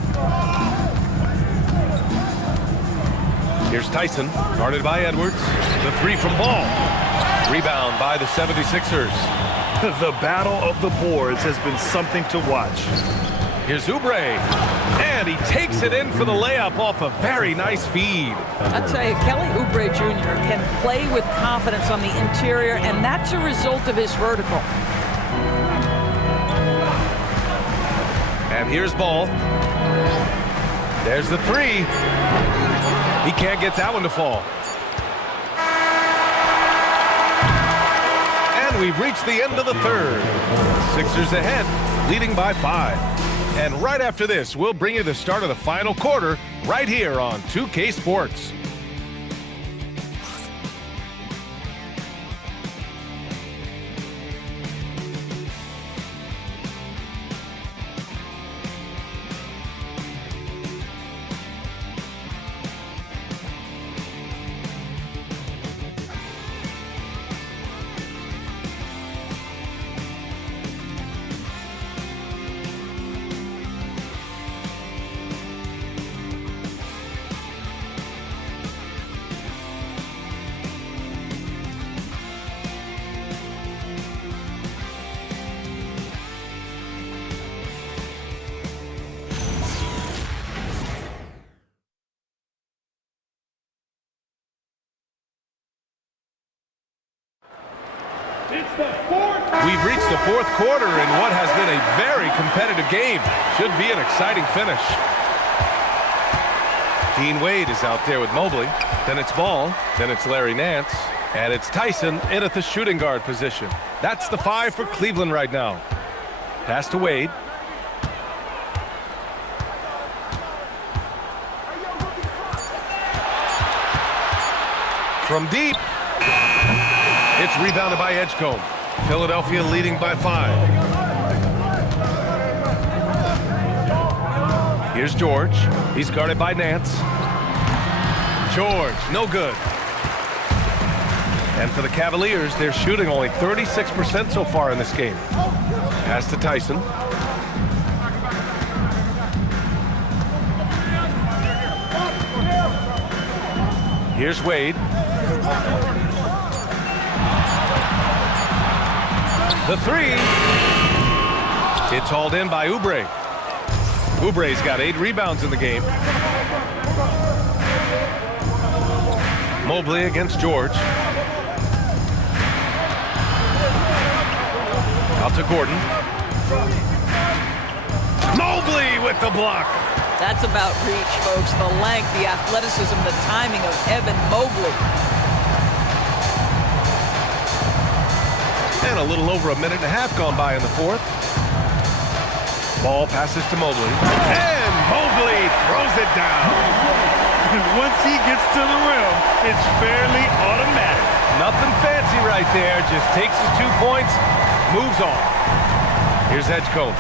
Here's Tyson, guarded by Edwards. The 3 from Ball. Rebound by the 76ers. The battle of the boards has been something to watch. Here's Oubre. And he takes it in for the layup off a very nice feed. I'd say Kelly Oubre Jr. can play with confidence on the interior, and that's a result of his vertical. And here's Ball. There's the 3. He can't get that one to fall. And we've reached the end of the third. Sixers ahead, leading by 5. And right after this, we'll bring you the start of the final quarter right here on 2K Sports. It's the fourth. We've reached the fourth quarter in what has been a very competitive game. Should be an exciting finish. Dean Wade is out there with Mobley. Then it's Ball. Then it's Larry Nance. And it's Tyson in at the shooting guard position. That's the 5 for Cleveland right now. Pass to Wade. From deep. It's rebounded by Edgecombe. Philadelphia leading by 5. Here's George. He's guarded by Nance. George, no good. And for the Cavaliers, they're shooting only 36% so far in this game. Pass to Tyson. Here's Wade. The 3. It's hauled in by Oubre. Oubre's got 8 rebounds in the game. Mobley against George. Out to Gordon. Mobley with the block. That's about reach, folks. The length, the athleticism, the timing of Evan Mobley. And a little over a minute and a half gone by in the fourth. Ball passes to Mobley. And Mobley throws it down. Once he gets to the rim, it's fairly automatic. Nothing fancy right there. Just takes his 2 points, moves on. Here's Edgecombe.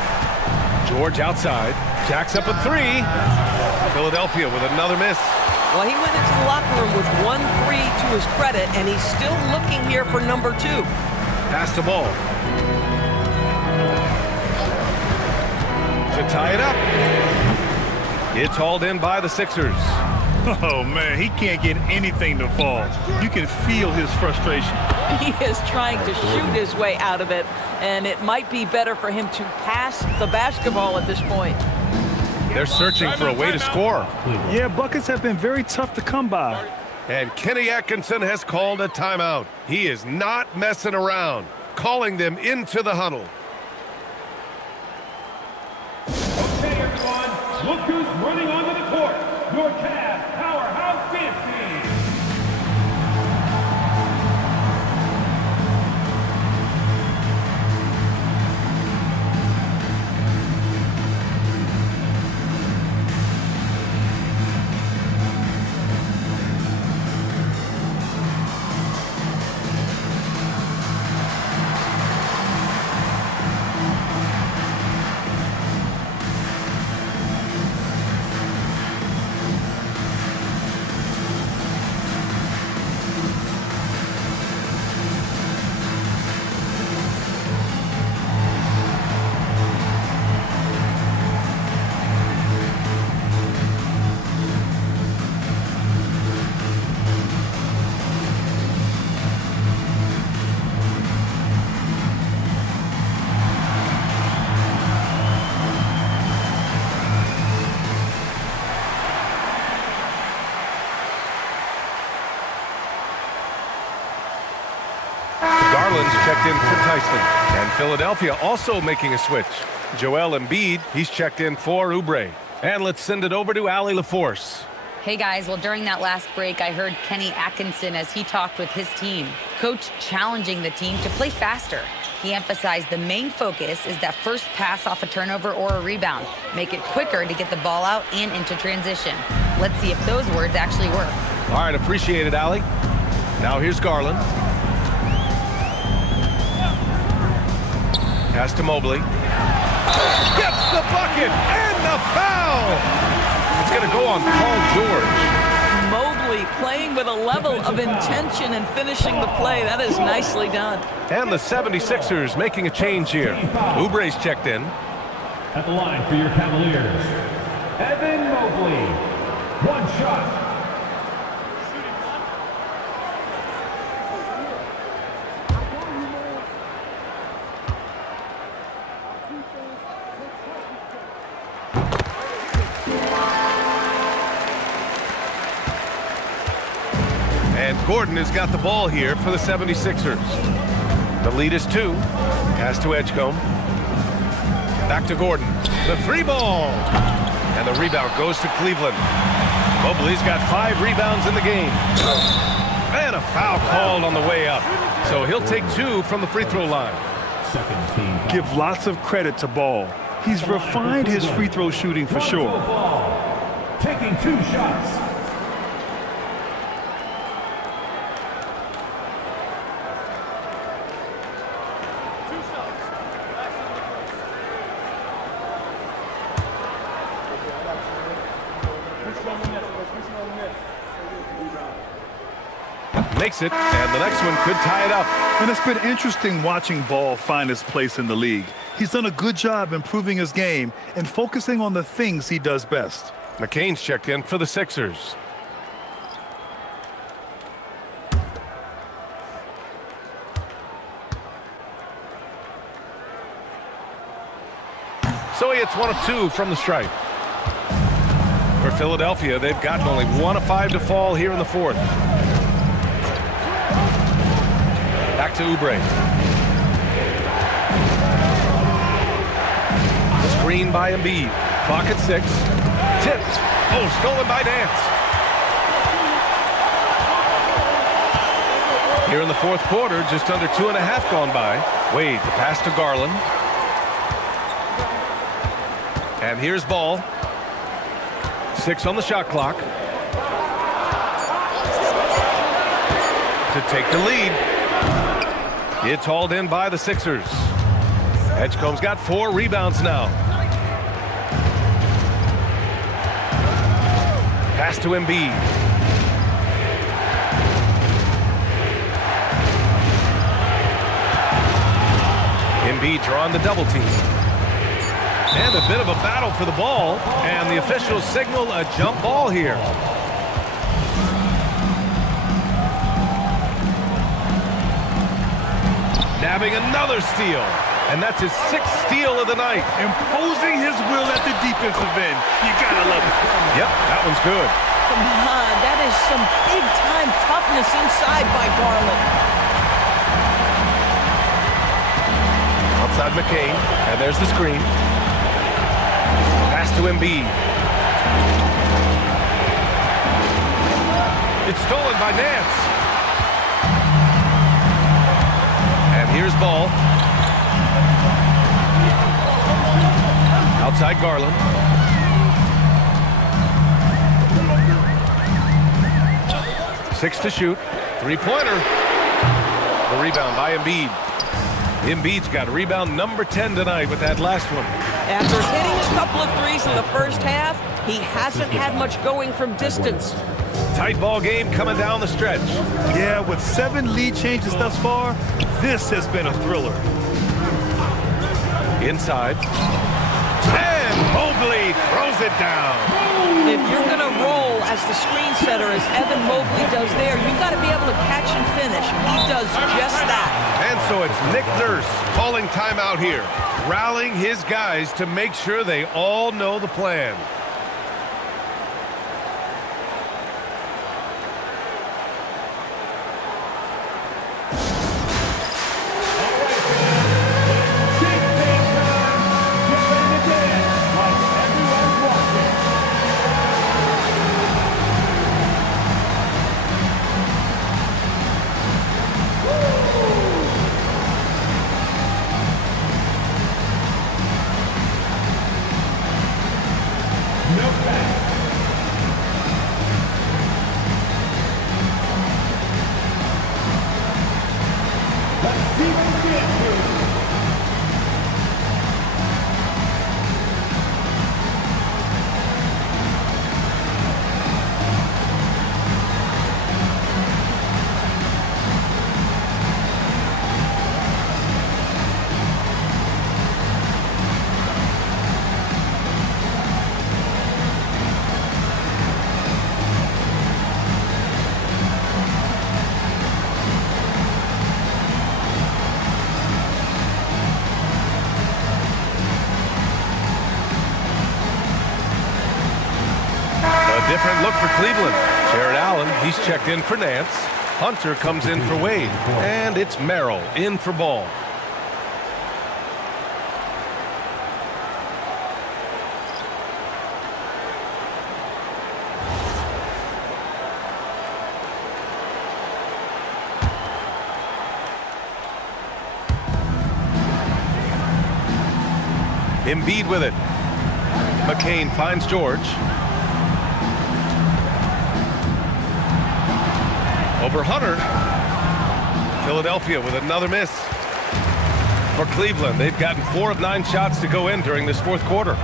George outside. Jacks up a 3. Philadelphia with another miss. Well, he went into the locker room with 1 3 to his credit, and he's still looking here for number 2. Pass to Ball. To tie it up. It's hauled in by the Sixers. Oh, man, he can't get anything to fall. You can feel his frustration. He is trying to shoot his way out of it, and it might be better for him to pass the basketball at this point. They're searching for a way to score. Yeah, buckets have been very tough to come by. And Kenny Atkinson has called a timeout. He is not messing around, calling them into the huddle. Okay, everyone, look who's running onto the court. Your Cavs powerhouse dance team. Checked in for Tyson. And Philadelphia also making a switch. Joel Embiid, he's checked in for Oubre. And let's send it over to Allie LaForce. Hey guys, well during that last break, I heard Kenny Atkinson as he talked with his team. Coach challenging the team to play faster. He emphasized the main focus is that first pass off a turnover or a rebound. Make it quicker to get the ball out and into transition. Let's see if those words actually work. All right, appreciate it, Allie. Now here's Garland. Pass to Mobley. Gets the bucket and the foul. It's going to go on Paul George. Mobley playing with a level of intention and finishing the play. That is nicely done. And the 76ers making a change here. Oubre's checked in. At the line for your Cavaliers, Evan Mobley. 1 shot. And Gordon has got the ball here for the 76ers. The lead is 2. Pass to Edgecombe. Back to Gordon. The 3-ball. And the rebound goes to Cleveland. Mobley's got 5 rebounds in the game. And a foul called on the way up. So he'll take 2 from the free throw line. Give lots of credit to Ball. He's refined his free throw shooting for sure. Taking 2 shots. Makes it, and the next one could tie it up. And it's been interesting watching Ball find his place in the league. He's done a good job improving his game and focusing on the things he does best. McCain's checked in for the Sixers. So he hits 1 of 2 from the stripe. For Philadelphia, they've gotten only 1 of 5 to fall here in the 4th. Back to Oubre. Screen by Embiid. Clock at 6. Tipped. Oh, stolen by Nance. Here in the 4th quarter, just under 2.5 gone by. Wade, the pass to Garland. And here's Ball. 6 on the shot clock. To take the lead. It's hauled in by the Sixers. Edgecombe's got 4 rebounds now. Pass to Embiid. Embiid drawing the double team. And a bit of a battle for the ball. And the officials signal a jump ball here. Nabbing another steal. And that's his 6th steal of the night. Imposing his will at the defensive end. You gotta love it. Yep, that one's good. Come on, that is some big-time toughness inside by Garland. Outside McCain, and there's the screen. Pass to Embiid. It's stolen by Nance. And here's Ball. Outside Garland. Six to shoot. Three-pointer. The rebound by Embiid. Embiid's got rebound number 10 tonight with that last one. After hitting a couple of threes in the first half, he hasn't had much going from distance. Tight ball game coming down the stretch. Yeah, with 7 lead changes thus far, this has been a thriller. Inside. And Mobley throws it down. If you're going to roll as the screen setter, as Evan Mobley does there, you've got to be able to catch and finish. He does just that. And so it's Nick Nurse calling timeout here, rallying his guys to make sure they all know the plan. Different look for Cleveland. Jared Allen, he's checked in for Nance. Hunter comes in for Wade, and it's Merrill in for ball. Embiid with it. McCain finds George. Over Hunter. Philadelphia with another miss. For Cleveland, they've gotten 4 of 9 shots to go in during this fourth quarter.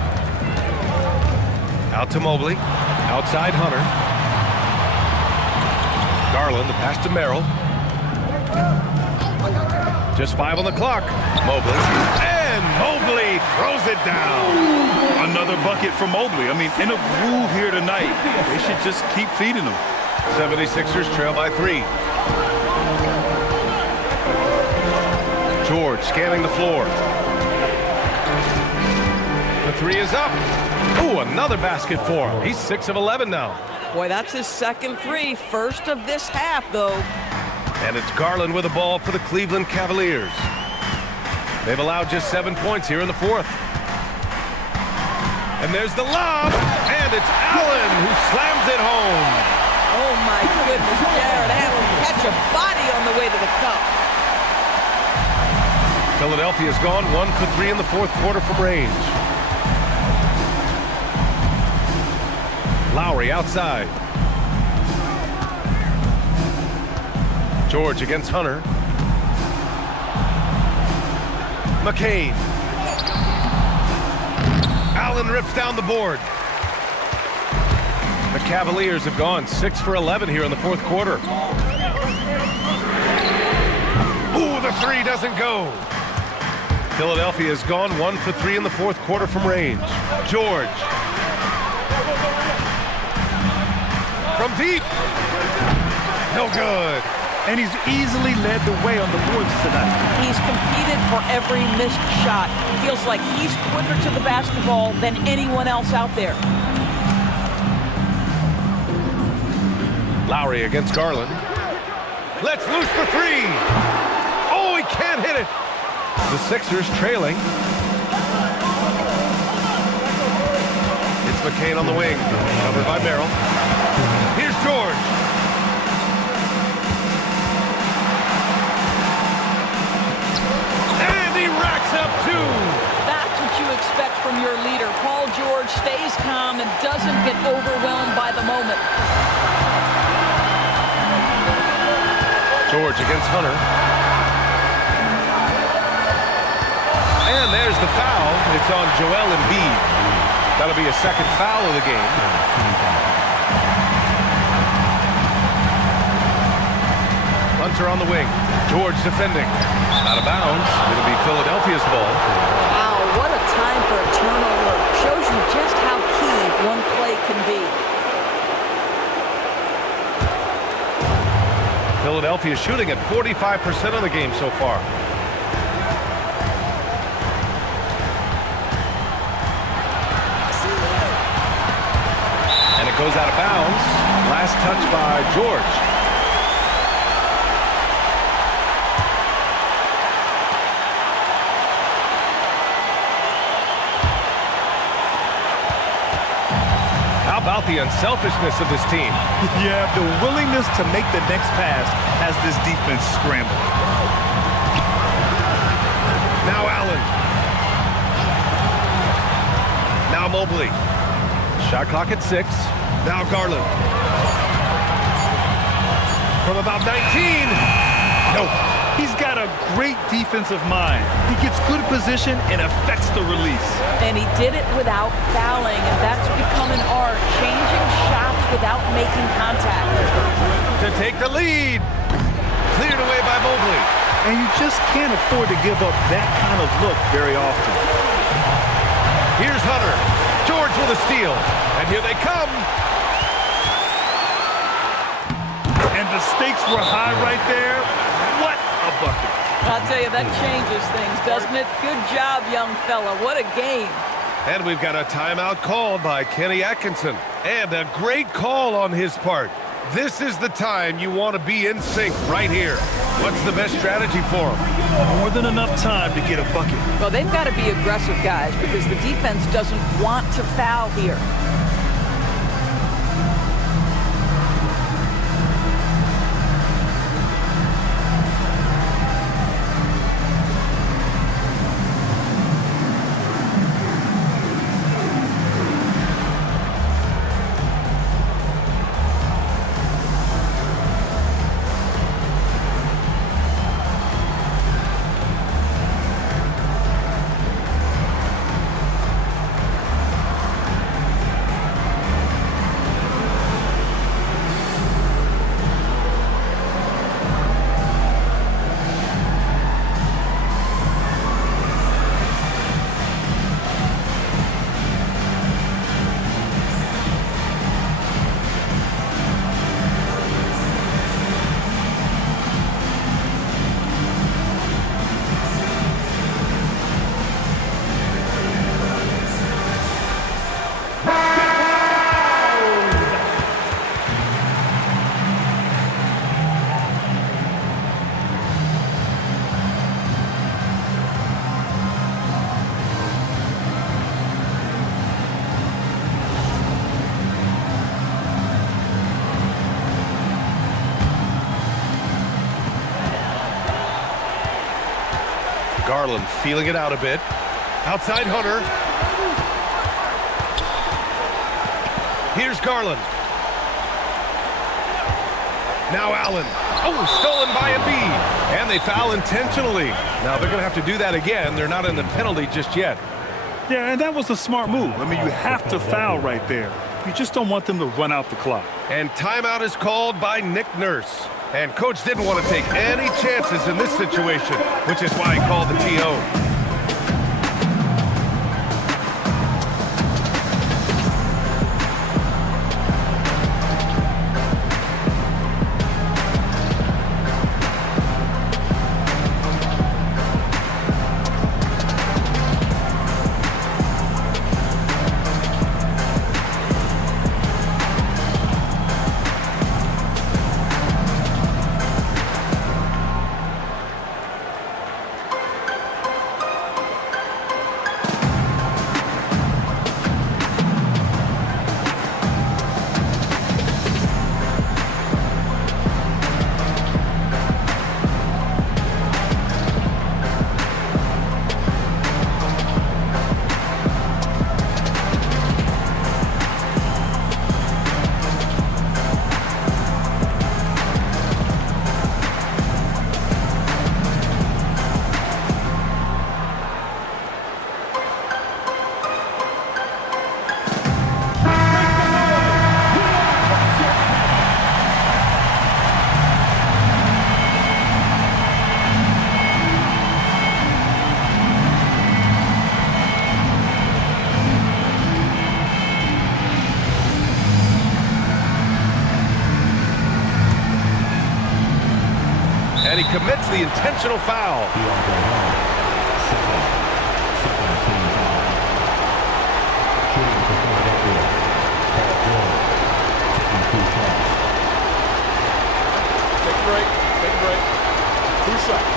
Out to Mobley. Outside Hunter. Garland, the pass to Merrill. Just 5 on the clock. Mobley. And Mobley throws it down. Another bucket for Mobley. I mean, in a groove here tonight. They should just keep feeding him. 76ers trail by 3. George scanning the floor. The 3 is up. Ooh, another basket for him. He's 6 of 11 now. Boy, that's his second 3. First of this half, though. And it's Garland with the ball for the Cleveland Cavaliers. They've allowed just 7 points here in the fourth. And there's the lob, and it's Allen who slams it home. Oh, my goodness, Jared Allen catch a body on the way to the cup. Philadelphia's gone 1 for 3 in the fourth quarter from range. Lowry outside. George against Hunter. McCain. Allen rips down the board. The Cavaliers have gone 6 for 11 here in the fourth quarter. Ooh, the 3 doesn't go. Philadelphia has gone 1 for 3 in the fourth quarter from range. George. From deep. No good. And he's easily led the way on the boards tonight. He's competed for every missed shot. Feels like he's quicker to the basketball than anyone else out there. Lowry against Garland. Let's loose for 3. Oh, he can't hit it. The Sixers trailing. It's McCain on the wing, covered by Merrill. Here's George. And he racks up 2. That's what you expect from your leader. Paul George stays calm and doesn't get overwhelmed by the moment. George against Hunter. And there's the foul. It's on Joel Embiid. That'll be a second foul of the game. Hunter on the wing. George defending. Out of bounds. It'll be Philadelphia's ball. Wow, what a time for a turnover. Shows you just how key one play can be. Philadelphia shooting at 45% of the game so far. And it goes out of bounds. Last touch by George. How about the unselfishness of this team? Yeah, the willingness to make the next pass has this defense scrambling. Now Allen. Now Mobley. Shot clock at 6. Now Garland. From about 19. Nope. He's got a great defensive mind. He gets good position and affects the release. And he did it without fouling, and that's become an art, changing shots without making contact. To take the lead. Cleared away by Mobley. And you just can't afford to give up that kind of look very often. Here's Hunter. George with a steal. And here they come. And the stakes were high right there. What a bucket. I'll tell you, that changes things, doesn't it? Good job, young fella. What a game. And we've got a timeout called by Kenny Atkinson. And a great call on his part. This is the time you want to be in sync right here. What's the best strategy for them? More than enough time to get a bucket. Well, they've got to be aggressive, guys, because the defense doesn't want to foul here. Garland feeling it out a bit. Outside Hunter. Here's Garland. Now Allen. Oh, stolen by Embiid. And they foul intentionally. Now they're going to have to do that again. They're not in the penalty just yet. Yeah, and that was a smart move. I mean, you have to foul right there. You just don't want them to run out the clock. And timeout is called by Nick Nurse. And coach didn't want to take any chances in this situation, which is why he called the TO. And he commits the intentional foul. Take a break. Take a break. 2 shots.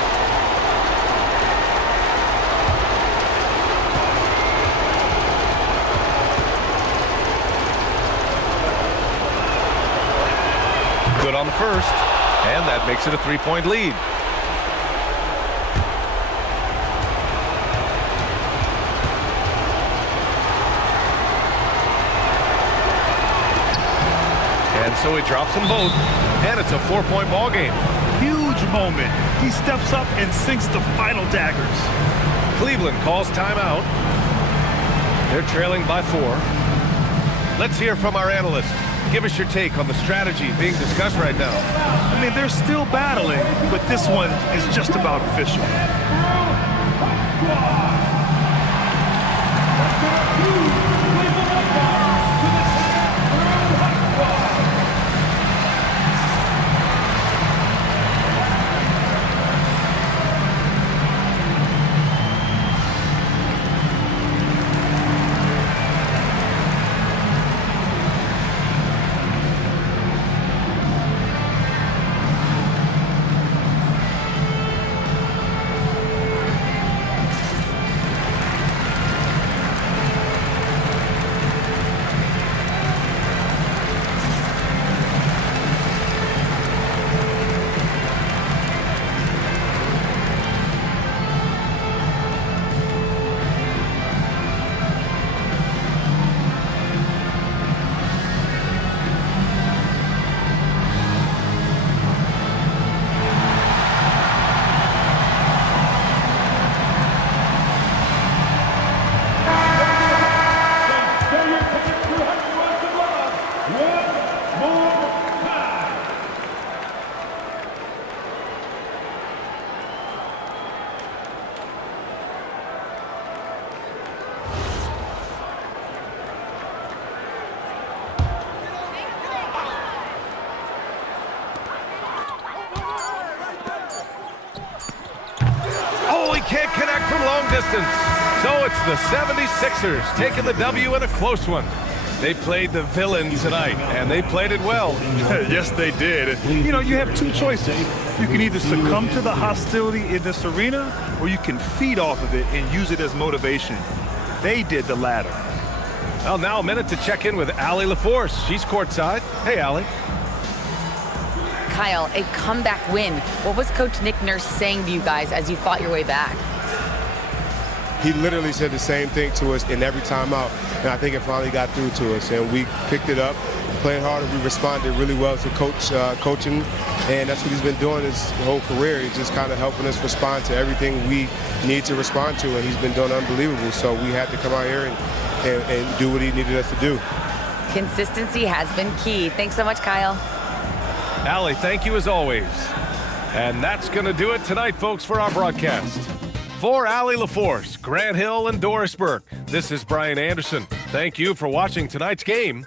Good on the first. And that makes it a 3-point lead. And so he drops them both, and it's a 4-point ball game. Huge moment. He steps up and sinks the final daggers. Cleveland calls timeout. They're trailing by 4. Let's hear from our analyst. Give us your take on the strategy being discussed right now. I mean, they're still battling, but this one is just about official. can't connect from long distance. So it's the 76ers taking the W in a close one. They played the villain tonight, and they played it well. Yes, they did. You know, you have two choices. You can either succumb to the hostility in this arena, or you can feed off of it and use it as motivation. They did the latter. Well, now a minute to check in with Allie LaForce. She's courtside. Hey, Allie. Kyle, a comeback win. What was Coach Nick Nurse saying to you guys as you fought your way back? He literally said the same thing to us in every timeout, and I think it finally got through to us, and we picked it up, played hard, and we responded really well to coaching, and that's what he's been doing his whole career. He's just kind of helping us respond to everything we need to respond to, and he's been doing unbelievable, so we had to come out here and do what he needed us to do. Consistency has been key. Thanks so much, Kyle. Allie, thank you as always. And that's going to do it tonight, folks, for our broadcast. For Allie LaForce, Grant Hill, and Doris Burke, this is Brian Anderson. Thank you for watching tonight's game.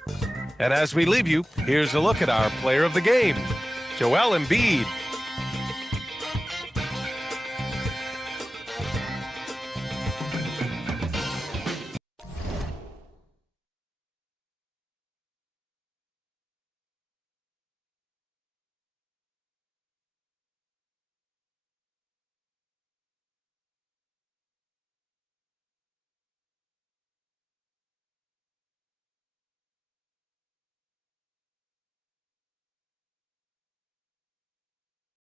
And as we leave you, here's a look at our player of the game. Joel Embiid